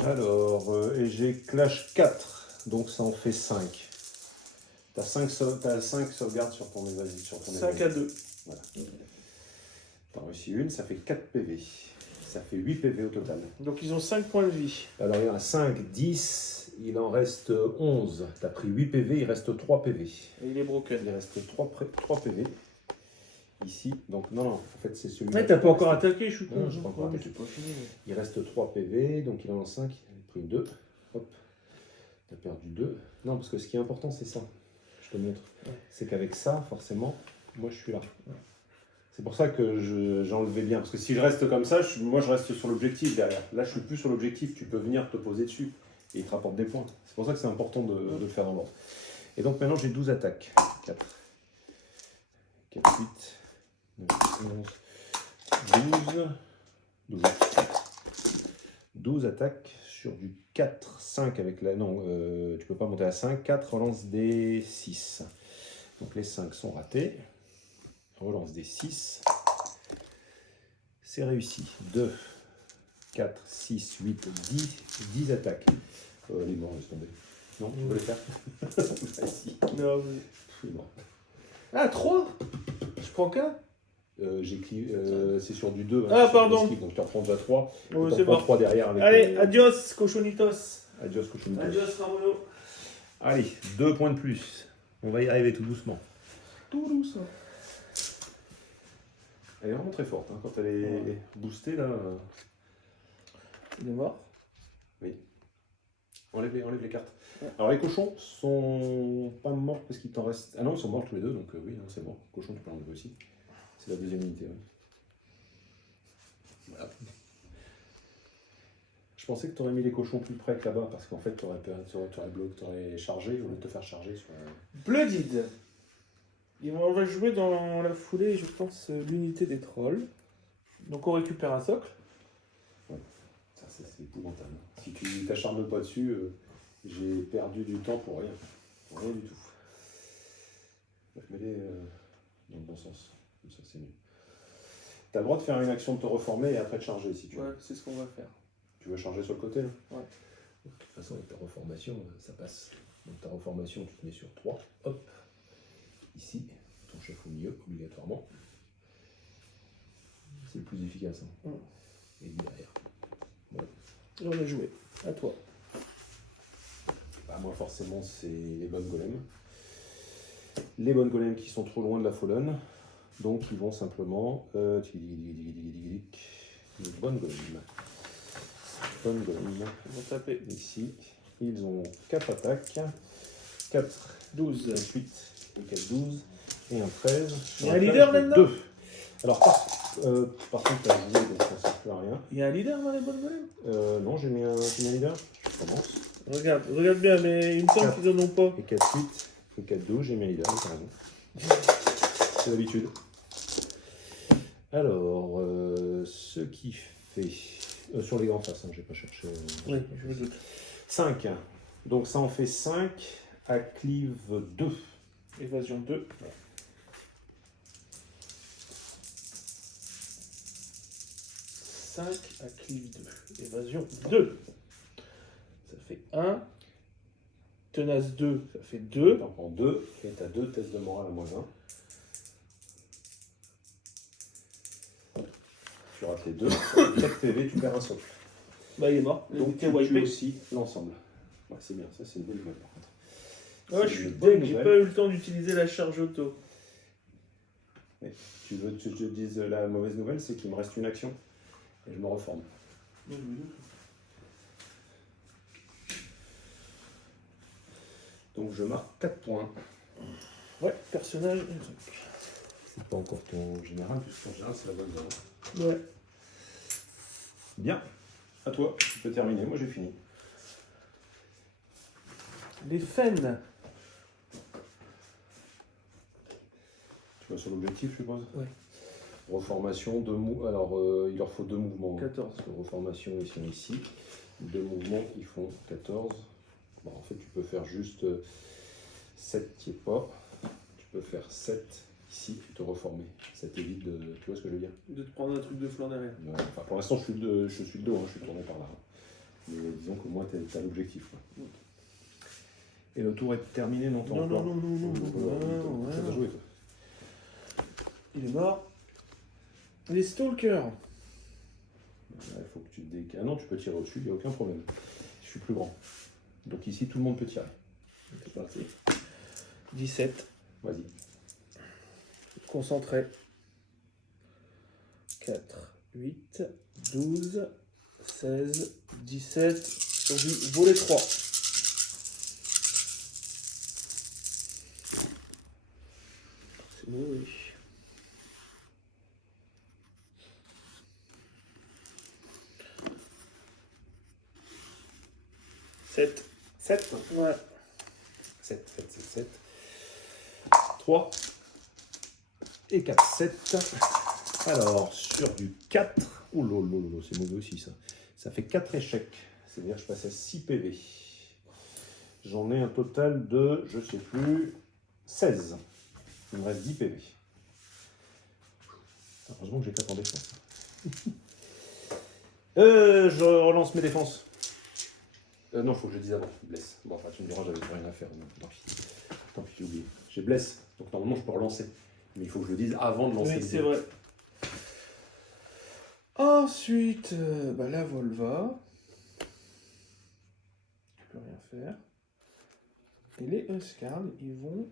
Alors, et j'ai Clash 4, donc ça en fait 5. T'as 5 sauvegardes sur ton évasion. Sur ton 5 à 2. Voilà. T'as réussi une, ça fait 4 PV. Ça fait 8 PV au total. Donc ils ont 5 points de vie. Alors il y en a 5, 10, il en reste 11. T'as pris 8 PV, il reste 3 PV. Et il est broken. Il reste 3 PV. Ici, donc non, en fait c'est celui-là. Ouais, t'as pas encore attaqué, je suis con. Non, je pas encore attaqué. Pas fini. Il reste 3 PV, donc il en a 5, il a pris 2. Hop, t'as perdu 2. Non, parce que ce qui est important, c'est ça. Je te montre. Ouais. C'est qu'avec ça, forcément, moi je suis là. Ouais. C'est pour ça que j'enlevais bien. Parce que si je reste comme ça, moi je reste sur l'objectif derrière. Là, je suis plus sur l'objectif, tu peux venir te poser dessus et il te rapporte des points. C'est pour ça que c'est important de le faire dans l'ordre. Et donc maintenant, j'ai 12 attaques. 4, 8, 9, 11, 12. 12 attaques sur du 4, 5 avec la... Non, tu peux pas monter à 5. 4, relance des 6. Donc les 5 sont ratés. Relance des 6. C'est réussi. 2, 4, 6, 8, 10 attaques. Les morts, laisse tomber. Non, tu veux les faire? Vas-y. Non, oui. Il est mort. Ah, 3? Je prends qu'un? C'est sur du 2. Ah, pardon. Donc tu en prends déjà 3. Oui, Tu c'est en prends bon. 3 derrière. Avec Allez, adios, cochonitos. Adios, cochonitos. Adios, Ramono. Allez, 2 points de plus. On va y arriver tout doucement. Tout douce. Elle est vraiment très forte. Hein. Quand elle est boostée, là, Il est mort. Enlève les cartes. Ouais. Alors les cochons sont pas morts parce qu'il t'en reste... Ah non, ils sont morts tous les deux, donc oui, non, c'est mort. Cochon, tu peux l'enlever aussi. C'est la deuxième unité. Ouais. Voilà. Je pensais que tu aurais mis les cochons plus près que là-bas, parce qu'en fait, tu aurais chargé, au lieu de te faire charger sur... Blooded. On va jouer dans la foulée, je pense, l'unité des trolls. Donc on récupère un socle. Ça, c'est épouvantable. Si tu t'acharnes pas dessus, j'ai perdu du temps pour rien. Pour rien du tout. Mets-les dans le bon sens. Comme ça, c'est mieux. Tu as le droit de faire une action de te reformer et après de charger si tu veux. Ouais, c'est ce qu'on va faire. Tu veux charger sur le côté là? Ouais. De toute façon, avec ta reformation, ça passe. Donc ta reformation, tu te mets sur 3. Hop. Ici, ton chef au milieu, obligatoirement. C'est le plus efficace. Hein. Et lui derrière. Voilà. Et on a joué. À toi. Bah, moi, forcément, c'est les bonnes golems. Les bonnes golems qui sont trop loin de la Fallen. Donc, ils vont simplement. Les bonnes golems. Bonnes golems. Ils vont taper. Ici, ils ont 4 attaques. 4, 12, 8 et 4, 12. Et un 13. Il y a un leader là-dedans? 2. Alors, par contre, tu as joué, donc ça ne sert plus à rien. Il y a un leader dans les bonnes golems? Non, j'ai mis un leader. Je commence. Regarde bien, mais il me semble qu'ils en ont pas. Et 4, 8 et 4, 12, j'ai mis un leader, t'as raison. C'est l'habitude. Alors, ce qui fait... sur les grands faces, hein, j'ai pas cherché... Oui, je me doute. 5. Donc ça en fait 5 à cleave 2. Évasion 2. Ouais. 5 à cleave 2. Évasion 2. Ça fait 1. Tenace 2, ça fait 2. T'en prends 2 et t'as 2 tests de morale à moins 1. Tu rates les 2. 4 PV, tu perds un socle. Bah il est mort. Donc tu tues aussi l'ensemble. Ouais, c'est bien, ça c'est une bonne nouvelle par contre. Ouais, je suis deg, j'ai pas eu le temps d'utiliser la charge auto. Mais tu veux que je te dise la mauvaise nouvelle, c'est qu'il me reste une action et je me reforme. Donc je marque 4 points. Ouais, personnage. C'est pas encore ton général, puisqu'en général c'est la bonne zone. Ouais. Bien, à toi, tu peux terminer, moi j'ai fini. Les Fennes. Tu vas sur l'objectif, je suppose? Ouais. Reformation, alors il leur faut 2 mouvements. 14. Parce que reformation, ils sont ici. 2 mouvements qui font 14. Bon, en fait, tu peux faire juste 7 qui est pas. Tu peux faire 7 ici et te reformer. Ça t'évite de. Tu vois ce que je veux dire? De te prendre un truc de flanc derrière. Ouais, enfin, pour l'instant, je suis le dos, hein, je suis tourné par là. Mais disons qu'au moins, tu as l'objectif. Et le tour est terminé, non? Non. Ça va jouer, toi. Il est mort. Les Stalkers. Il faut que tu te décales. Ah non, tu peux tirer au-dessus, il n'y a aucun problème. Je suis plus grand. Donc ici, tout le monde peut tirer. C'est parti. 17. Vas-y. Concentré. 4, 8, 12, 16, 17. Sur du volet 3. C'est mauvais. 7. 7. Ouais. 7. 3 et 4, 7. Alors, sur du 4, oh lolo, c'est mauvais aussi ça. Ça fait 4 échecs, c'est-à-dire que je passe à 6 PV. J'en ai un total de, je sais plus, 16. Il me reste 10 PV. Heureusement que j'ai 4 en défense. Je relance mes défenses. Non, il faut que je dise avant, blesse. Bon, enfin, tu me diras, j'avais plus rien à faire. Donc, tant pis, j'ai oublié. J'ai blesse, donc normalement je peux relancer. Mais il faut que je le dise avant de lancer. Oui, c'est vrai. Ensuite, la Volva. Tu peux rien faire. Et les Huskarls, ils vont...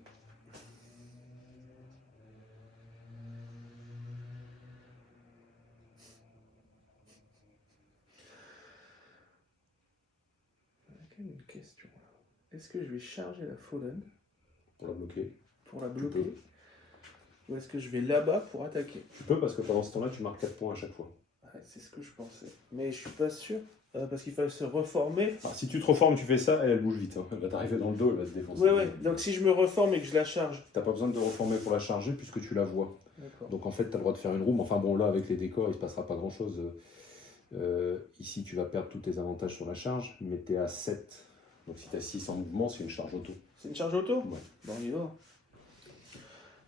Une question. Est-ce que je vais charger la Fallen Pour la bloquer. pour la bloquer? Ou est-ce que je vais là-bas pour attaquer? Tu peux parce que pendant ce temps-là, tu marques 4 points à chaque fois. Ouais, c'est ce que je pensais. Mais je suis pas sûr. Parce qu'il fallait se reformer. Enfin, si tu te reformes, tu fais ça, elle bouge vite. Hein. Elle va t'arriver dans le dos, elle va te défoncer. Ouais. Donc si je me reforme et que je la charge. T'as pas besoin de te reformer pour la charger puisque tu la vois. D'accord. Donc en fait, tu as le droit de faire une roue. Enfin bon, là, avec les décors, il se passera pas grand-chose. Ici, tu vas perdre tous tes avantages sur la charge, mais tu es à 7. Donc si tu as 6 en mouvement, c'est une charge auto. C'est une charge auto? Ouais. Bon, on y va.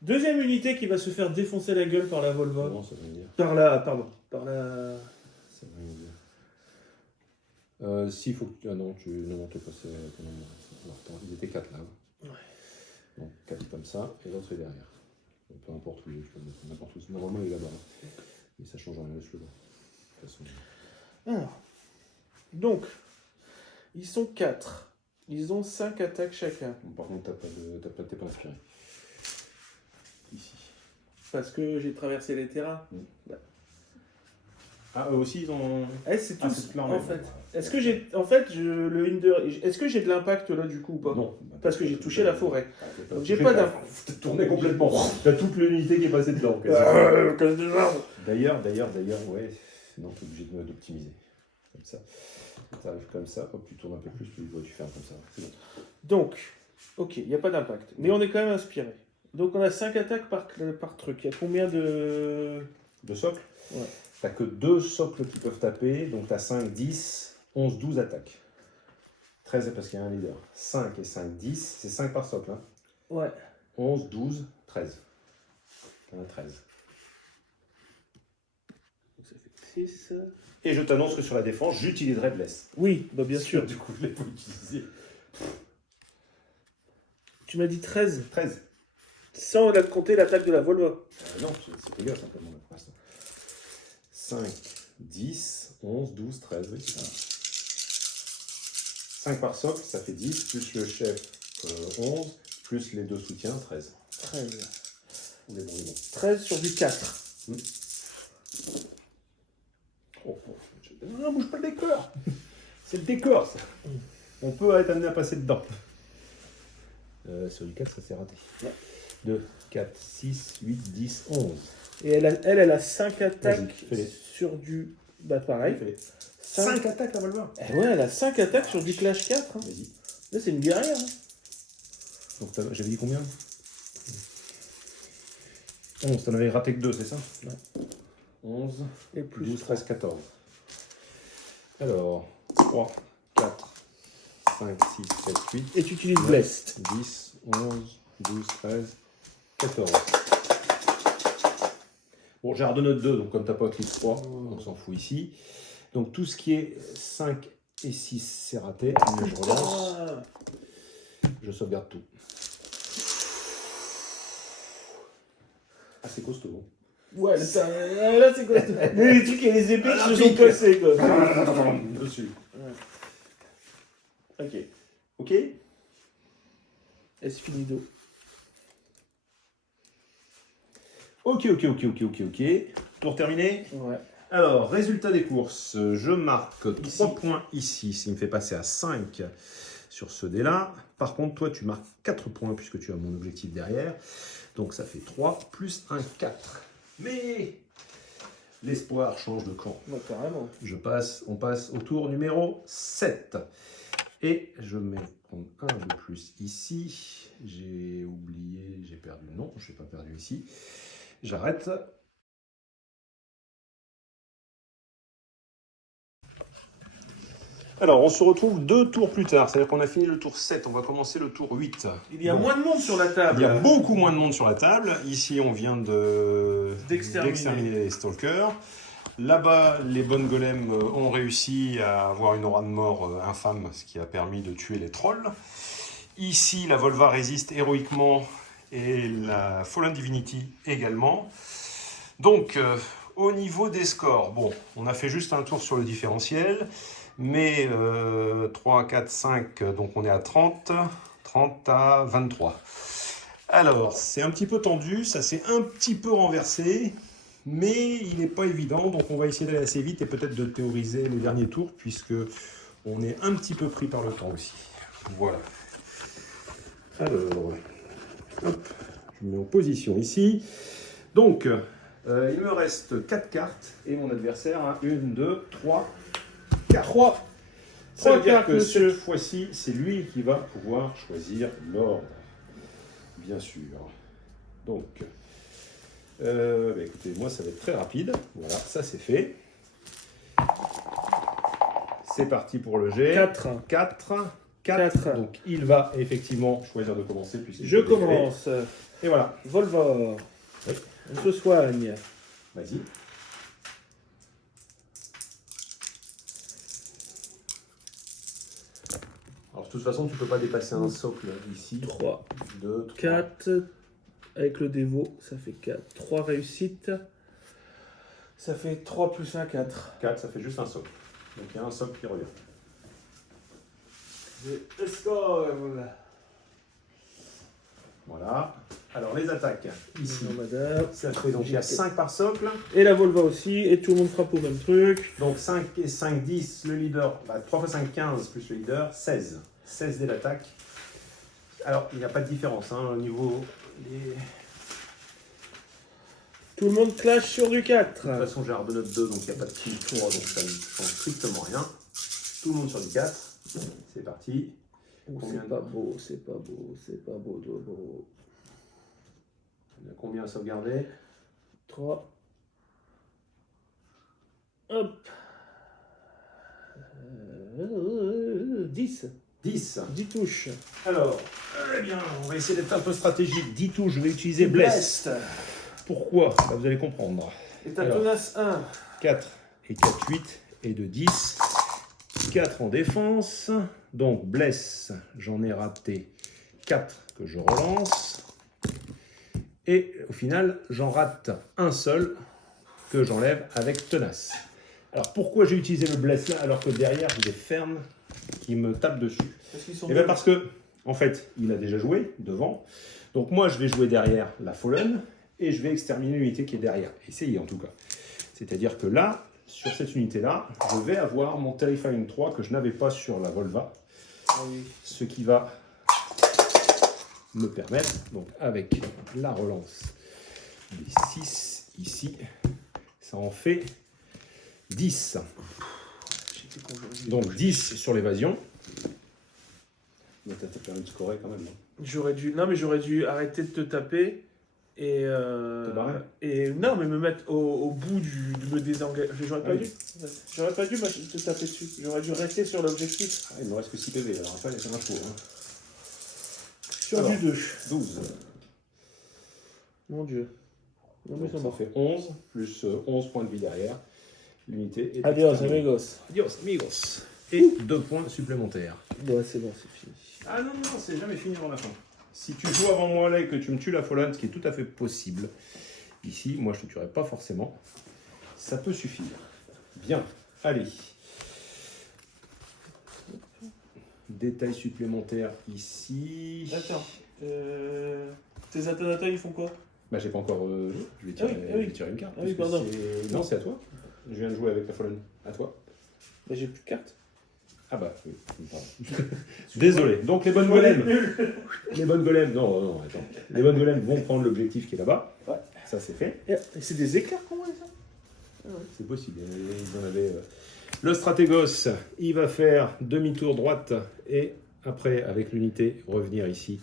Deuxième unité qui va se faire défoncer la gueule par la Volva. Non, ça veut dire. Par la... Pardon. Par la... Ça veut dire. Si, faut que. Ah non, non, t'es passé. Non, il était 4 là. Ouais. Donc 4 comme ça, et l'autre est derrière. Donc, peu importe où il est, tu peux le mettre n'importe où. Normalement, il est là-bas. Mais ça change rien, laisse-le là. De toute façon. Alors. Donc, ils sont 4. Ils ont 5 attaques chacun. Bon, par contre, t'es pas inspiré. Ici. Parce que j'ai traversé les terrains. Ah, eux aussi, ils ont. C'est tout. c'est plein, En ouais. fait. Est-ce que j'ai. En fait, le hinder. Est-ce que j'ai de l'impact là du coup ou pas? Non. Parce que j'ai touché la forêt. Donc j'ai Touché, pas t'as tourné complètement. T'as toute l'unité qui est passée dedans. D'ailleurs, ouais. Non, t'es obligé d'optimiser. Comme ça. T'arrives comme ça, hop, tu tournes un peu plus, tu fermes comme ça. C'est bon. Donc, ok, il n'y a pas d'impact. Mais on est quand même inspiré. Donc on a 5 attaques par truc. Il y a combien de... De socle. Ouais. T'as que 2 socles qui peuvent taper, donc t'as 5, 10, 11, 12 attaques. 13 parce qu'il y a un leader. 5 et 5, 10, c'est 5 par socle. Hein. Ouais. 11, 12, 13. T'en as 13. Donc ça fait 6. Et je t'annonce que sur la défense, j'utiliserai Bless. Oui, bah bien sûr. Du coup, je l'ai pas utilisé. Tu m'as dit 13. 13. Sans compter l'attaque de la Volva. Non, c'est tes gars simplement. Là, pour l'instant. 5, 10, 11, 12, 13. Oui, c'est ça. 5 par socle, ça fait 10, plus le chef 11, plus les 2 soutiens, 13. 13. On est bon, on est bon. 13 sur du 4. Non, bouge pas le décor. C'est le décor, ça. On peut être amené à passer dedans. Sur du 4, ça s'est raté. Ouais. 2, 4, 6, 8, 10, 11. Et elle a 5 attaques Vas-y, fais-les. sur du... Bah pareil. 5 attaques, la Volva. Ouais, elle a 5 attaques sur du Clash 4. Hein. Vas-y. Là, c'est une guerrière. Hein. Donc, j'avais dit combien 11, t'en avais raté que 2, c'est ça? Ouais. 11, Et plus 12, 13, 14. Alors, 3, 4, 5, 6, 7, 8. Et tu utilises Blessed. 10, 11, 12, 13, 14. Bon, j'ai redonné 2, donc comme tu n'as pas clic 3, on s'en fout ici. Donc tout ce qui est 5 et 6, c'est raté. Mais je relance. Je sauvegarde tout. Ah, c'est costaud. Ouais, là, c'est quoi? Les trucs et les épées qui se sont cassés, quoi. Dessus. Ok. Ok. Est-ce finido? Ok. Tour terminé. Ouais. Alors, résultat des courses. Je marque Ici. 3 points ici, ce qui me fait passer à 5 sur ce dé-là. Par contre, toi, tu marques 4 points puisque tu as mon objectif derrière. Donc, ça fait 3 plus 1, 4. Mais l'espoir change de camp. Ouais, carrément. On passe au tour numéro 7. Et je vais prendre un de plus ici. J'ai oublié, j'ai perdu. Non, je n'ai pas perdu ici. J'arrête. Alors, on se retrouve 2 tours plus tard. C'est-à-dire qu'on a fini le tour 7. On va commencer le tour 8. Il y a moins de monde sur la table. Il y a beaucoup moins de monde sur la table. Ici, on vient D'exterminer les stalkers. Là-bas, les bonnes golems ont réussi à avoir une aura de mort infâme, ce qui a permis de tuer les trolls. Ici, la Volva résiste héroïquement et la Fallen Divinity également. Donc, au niveau des scores, bon, on a fait juste un tour sur le différentiel, mais 3, 4, 5, donc on est à 30 à 23. Alors, c'est un petit peu tendu, ça s'est un petit peu renversé, mais il n'est pas évident, donc on va essayer d'aller assez vite et peut-être de théoriser les derniers tours, puisque on est un petit peu pris par le temps aussi. Voilà. Alors, hop, je me mets en position ici. Donc, il me reste 4 cartes et mon adversaire a 1, 2, 3, 4. 3. Ça veut dire que cette fois-ci, c'est lui qui va pouvoir choisir l'ordre. Bien sûr. Donc, écoutez, moi, ça va être très rapide. Voilà, ça c'est fait. C'est parti pour le jet. 4. Donc, il va effectivement choisir de commencer. Je commence. Et voilà. Volva. Oui. On se soigne. Vas-y. Alors, de toute façon, tu ne peux pas dépasser un socle ici. 3, 2, 3. 4. Avec le dévot, ça fait 4. 3 réussites. Ça fait 3 plus 1, 4. 4, ça fait juste un socle. Donc, il y a un socle qui revient. Let's go. Voilà. Alors, les attaques. Ici, Bonjour, madame. ça fait donc il y a 5 par socle. Et la Volva aussi. Et tout le monde frappe au même truc. Donc 5 et 5, 10, le leader. 3 x 5, 15 plus le leader, 16. 16 dès l'attaque. Alors, il n'y a pas de différence au niveau. Tout le monde clash sur du 4. De toute façon, j'ai Arbenote 2, donc il n'y a pas de kill 3, donc ça ne change strictement rien. Tout le monde sur du 4. C'est parti. C'est pas beau, c'est pas beau, c'est pas beau, beau. On a combien à sauvegarder? 3. Hop. 10. 10. 10 touches. Alors, eh bien, on va essayer d'être un peu stratégique. 10 touches, je vais utiliser Bless. Pourquoi? Vous allez comprendre. Et ta tenace 1. 4 et 4, 8 et de 10. 4 en défense. Donc, Bless, j'en ai raté 4 que je relance. Et au final, j'en rate un seul que j'enlève avec tenace. Alors, pourquoi j'ai utilisé le Bless là alors que derrière, j'ai des fermes qui me tapent dessus? Et bien parce que, en fait, il a déjà joué devant. Donc, moi, je vais jouer derrière la Fallen et je vais exterminer l'unité qui est derrière. Essayer en tout cas. C'est-à-dire que là, sur cette unité-là, je vais avoir mon Terrifying 3 que je n'avais pas sur la Volva. Ce qui va me permettre, donc avec la relance des 6 ici, ça en fait 10. Donc 10 sur l'évasion. Mais t'as permis de scorer quand même. J'aurais dû. Non, mais j'aurais dû arrêter de te taper. Et, et non, mais me mettre au bout de me désengager. J'aurais pas dû. J'aurais pas dû te taper dessus. J'aurais dû rester sur l'objectif. Ah, il me reste que 6 PV, alors après, c'est un tour. Sur alors, du 2. 12. Mon Dieu. Non, mais Donc, ça fait 11, plus 11 points de vie derrière. L'unité est Adios, exterminée. amigos. Adios, amigos. Et 2 points supplémentaires. Ouais, c'est bon, c'est fini. Ah non, c'est jamais fini avant la fin. Si tu joues avant moi là et que tu me tues la Fallen, ce qui est tout à fait possible, ici, moi je ne te tuerai pas forcément, ça peut suffire. Bien, allez. Détails supplémentaires ici. Attends, tes Atanata, ils font quoi? Bah j'ai pas encore... je vais tirer, ah oui. je vais tirer une carte. Ah oui, parce que pardon. non, c'est à toi. Je viens de jouer avec la Fallen. À toi. Bah, j'ai plus de cartes. Ah bah, oui, pardon. Désolé. Donc les bonnes golems. Les bonnes golems, non, attends. Les bonnes golems vont prendre l'objectif qui est là-bas. Ouais. Ça c'est fait. Et c'est des éclairs, comment ça? Ah ouais. C'est possible. Ils en avaient... Le stratégos, il va faire demi-tour droite et après, avec l'unité, revenir ici.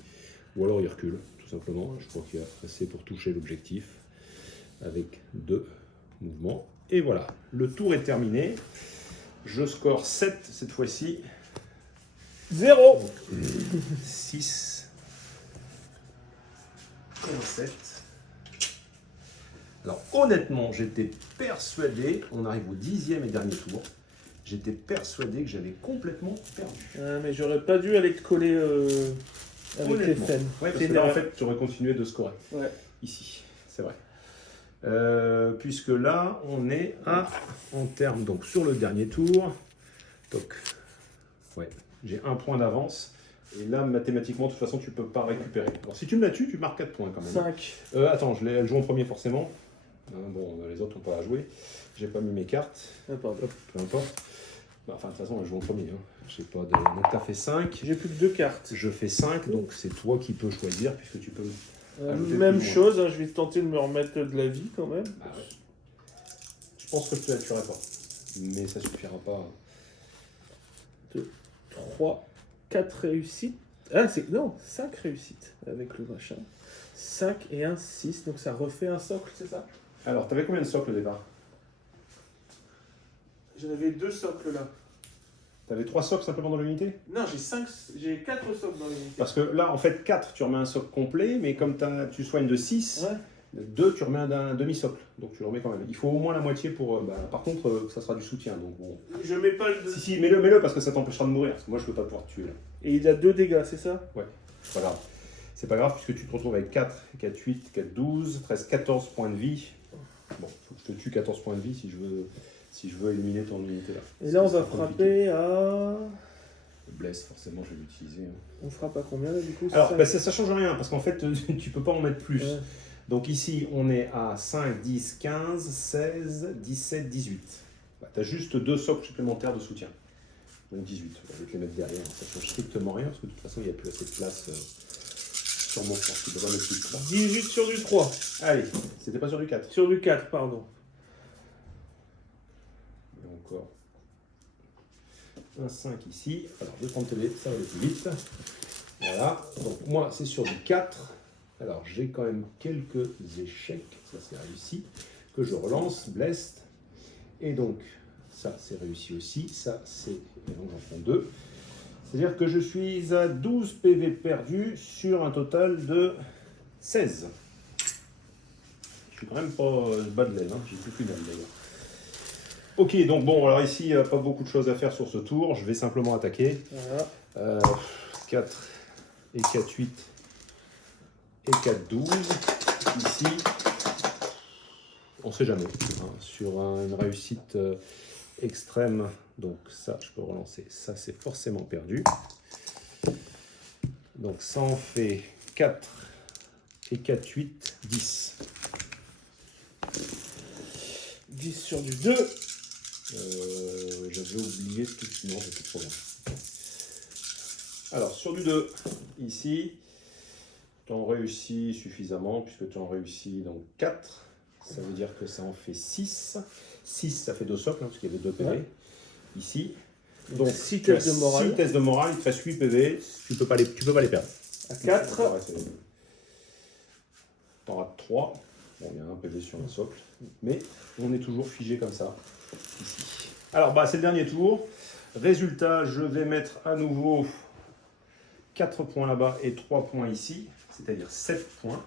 Ou alors il recule, tout simplement. Je crois qu'il a assez pour toucher l'objectif avec 2 mouvements. Et voilà, le tour est terminé. Je score 7 cette fois-ci. 0. 6 et 7. Alors honnêtement, j'étais persuadé, on arrive au 10e et dernier tour, j'étais persuadé que j'avais complètement perdu. Mais j'aurais pas dû aller te coller avec les Honnêtement. fans. Ouais, parce que là, en fait, tu aurais continué de scorer. Ouais. Ici, c'est vrai. Puisque là, on est en termes, donc sur le dernier tour, toc, ouais, j'ai 1 point d'avance, et là, mathématiquement, de toute façon, tu peux pas récupérer. Alors, si tu me la tues, tu marques 4 points quand même. 5. Attends, elle joue en premier forcément. Bon, les autres n'ont pas à jouer. J'ai pas mis mes cartes. Ah, pardon. Hop, peu importe. Enfin, de toute façon, je joue en premier. Hein. J'ai pas de... Donc, tu as fait 5. J'ai plus que 2 cartes. Je fais 5, donc c'est toi qui peux choisir, puisque tu peux... ajouter Même plus loin. chose, hein, je vais tenter de me remettre de la vie quand même. Bah ouais. Je pense que tu la tuerais pas. Mais ça suffira pas. 3, 4 réussites. Ah, c'est. Non, 5 réussites avec le machin. 5 et 1, 6. Donc ça refait un socle, c'est ça? Alors, tu avais combien de socles au départ? J'en avais 2 socles là. Tu avais 3 socles simplement dans l'unité? Non, j'ai 4 socles dans l'unité. Parce que là, en fait, 4, tu remets un socle complet, mais comme tu soignes de 6, Ouais. 2, tu remets un demi-socle. Donc tu le remets quand même. Il faut au moins la moitié pour... par contre, ça sera du soutien. Donc bon. Je mets pas le. Si, mets-le parce que ça t'empêchera de mourir. Parce que moi, je peux pas pouvoir te tuer là. Et il a 2 dégâts, c'est ça? C'est pas grave. C'est pas grave puisque tu te retrouves avec 4, 4, 8, 4, 12, 13, 14 points de vie. Bon, faut que je te tue 14 points de vie si je veux éliminer ton unité là. Et là, on va C'est compliqué. frapper à. Blesse, forcément, je vais l'utiliser. Hein. On frappe à combien là du coup? Alors, Cinq. ça change rien parce qu'en fait, tu peux pas en mettre plus. Ouais. Donc ici, on est à 5, 10, 15, 16, 17, 18. Tu as juste 2 socles supplémentaires de soutien. Donc 18. Je vais te les mettre derrière. Ça change strictement rien parce que de toute façon, il n'y a plus assez de place sur mon front. Tu peux pas mettre plus de 3. 18 sur du 3. Allez, c'était pas sur du 4. Sur du 4, pardon. Et encore un 5 ici. Alors, je vais prendre télé, ça va aller plus vite. Voilà. Donc moi, c'est sur du 4. Alors, j'ai quand même quelques échecs. Ça, c'est réussi. Que je relance. Blessed. Et donc, ça, c'est réussi aussi. Ça, c'est... Et donc, j'en prends 2. C'est-à-dire que je suis à 12 PV perdus sur un total de 16. Je suis quand même pas bas de l'aile. Hein. J'ai plus d'aile d'ailleurs. Ok, donc bon, alors ici, il n'y a pas beaucoup de choses à faire sur ce tour. Je vais simplement attaquer. Voilà. 4 et 4, 8 et 4, 12. Ici, on ne sait jamais. Hein, sur une réussite extrême, donc ça, je peux relancer. Ça, c'est forcément perdu. Donc ça en fait 4 et 4, 8, 10. 10 sur du 2. J'avais oublié tout. Non, j'ai plus de problème. Alors, sur du 2, ici, tu en réussis suffisamment, puisque tu en réussis donc 4. Ça veut dire que ça en fait 6. 6, ça fait 2 socles, hein, parce qu'il y avait 2 PV. Ouais. Ici. Donc, 6 tests de morale. 6 tests de morale, il te reste 8 PV. Tu peux pas les perdre. À 4. T'en rates 3. Bon, il y a un PV sur un socle. Mais on est toujours figé comme ça. Ici. Alors, c'est le dernier tour. Résultat, je vais mettre à nouveau 4 points là-bas et 3 points ici, c'est-à-dire 7 points.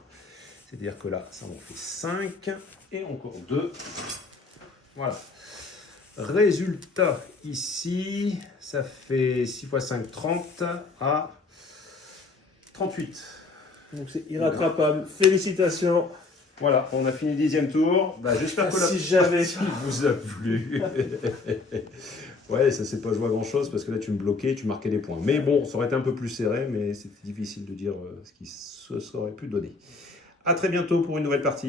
C'est-à-dire que là, ça m'en fait 5 et encore 2. Voilà. Résultat, ici, ça fait 6 x 5, 30 à 38. Donc c'est irrattrapable. Félicitations. Voilà, on a fini le 10e tour. J'espère que si jamais vous a plu. Ouais, ça s'est pas joué à grand chose parce que là tu me bloquais, tu marquais des points. Mais bon, ça aurait été un peu plus serré, mais c'était difficile de dire ce qui se serait pu donner. À très bientôt pour une nouvelle partie.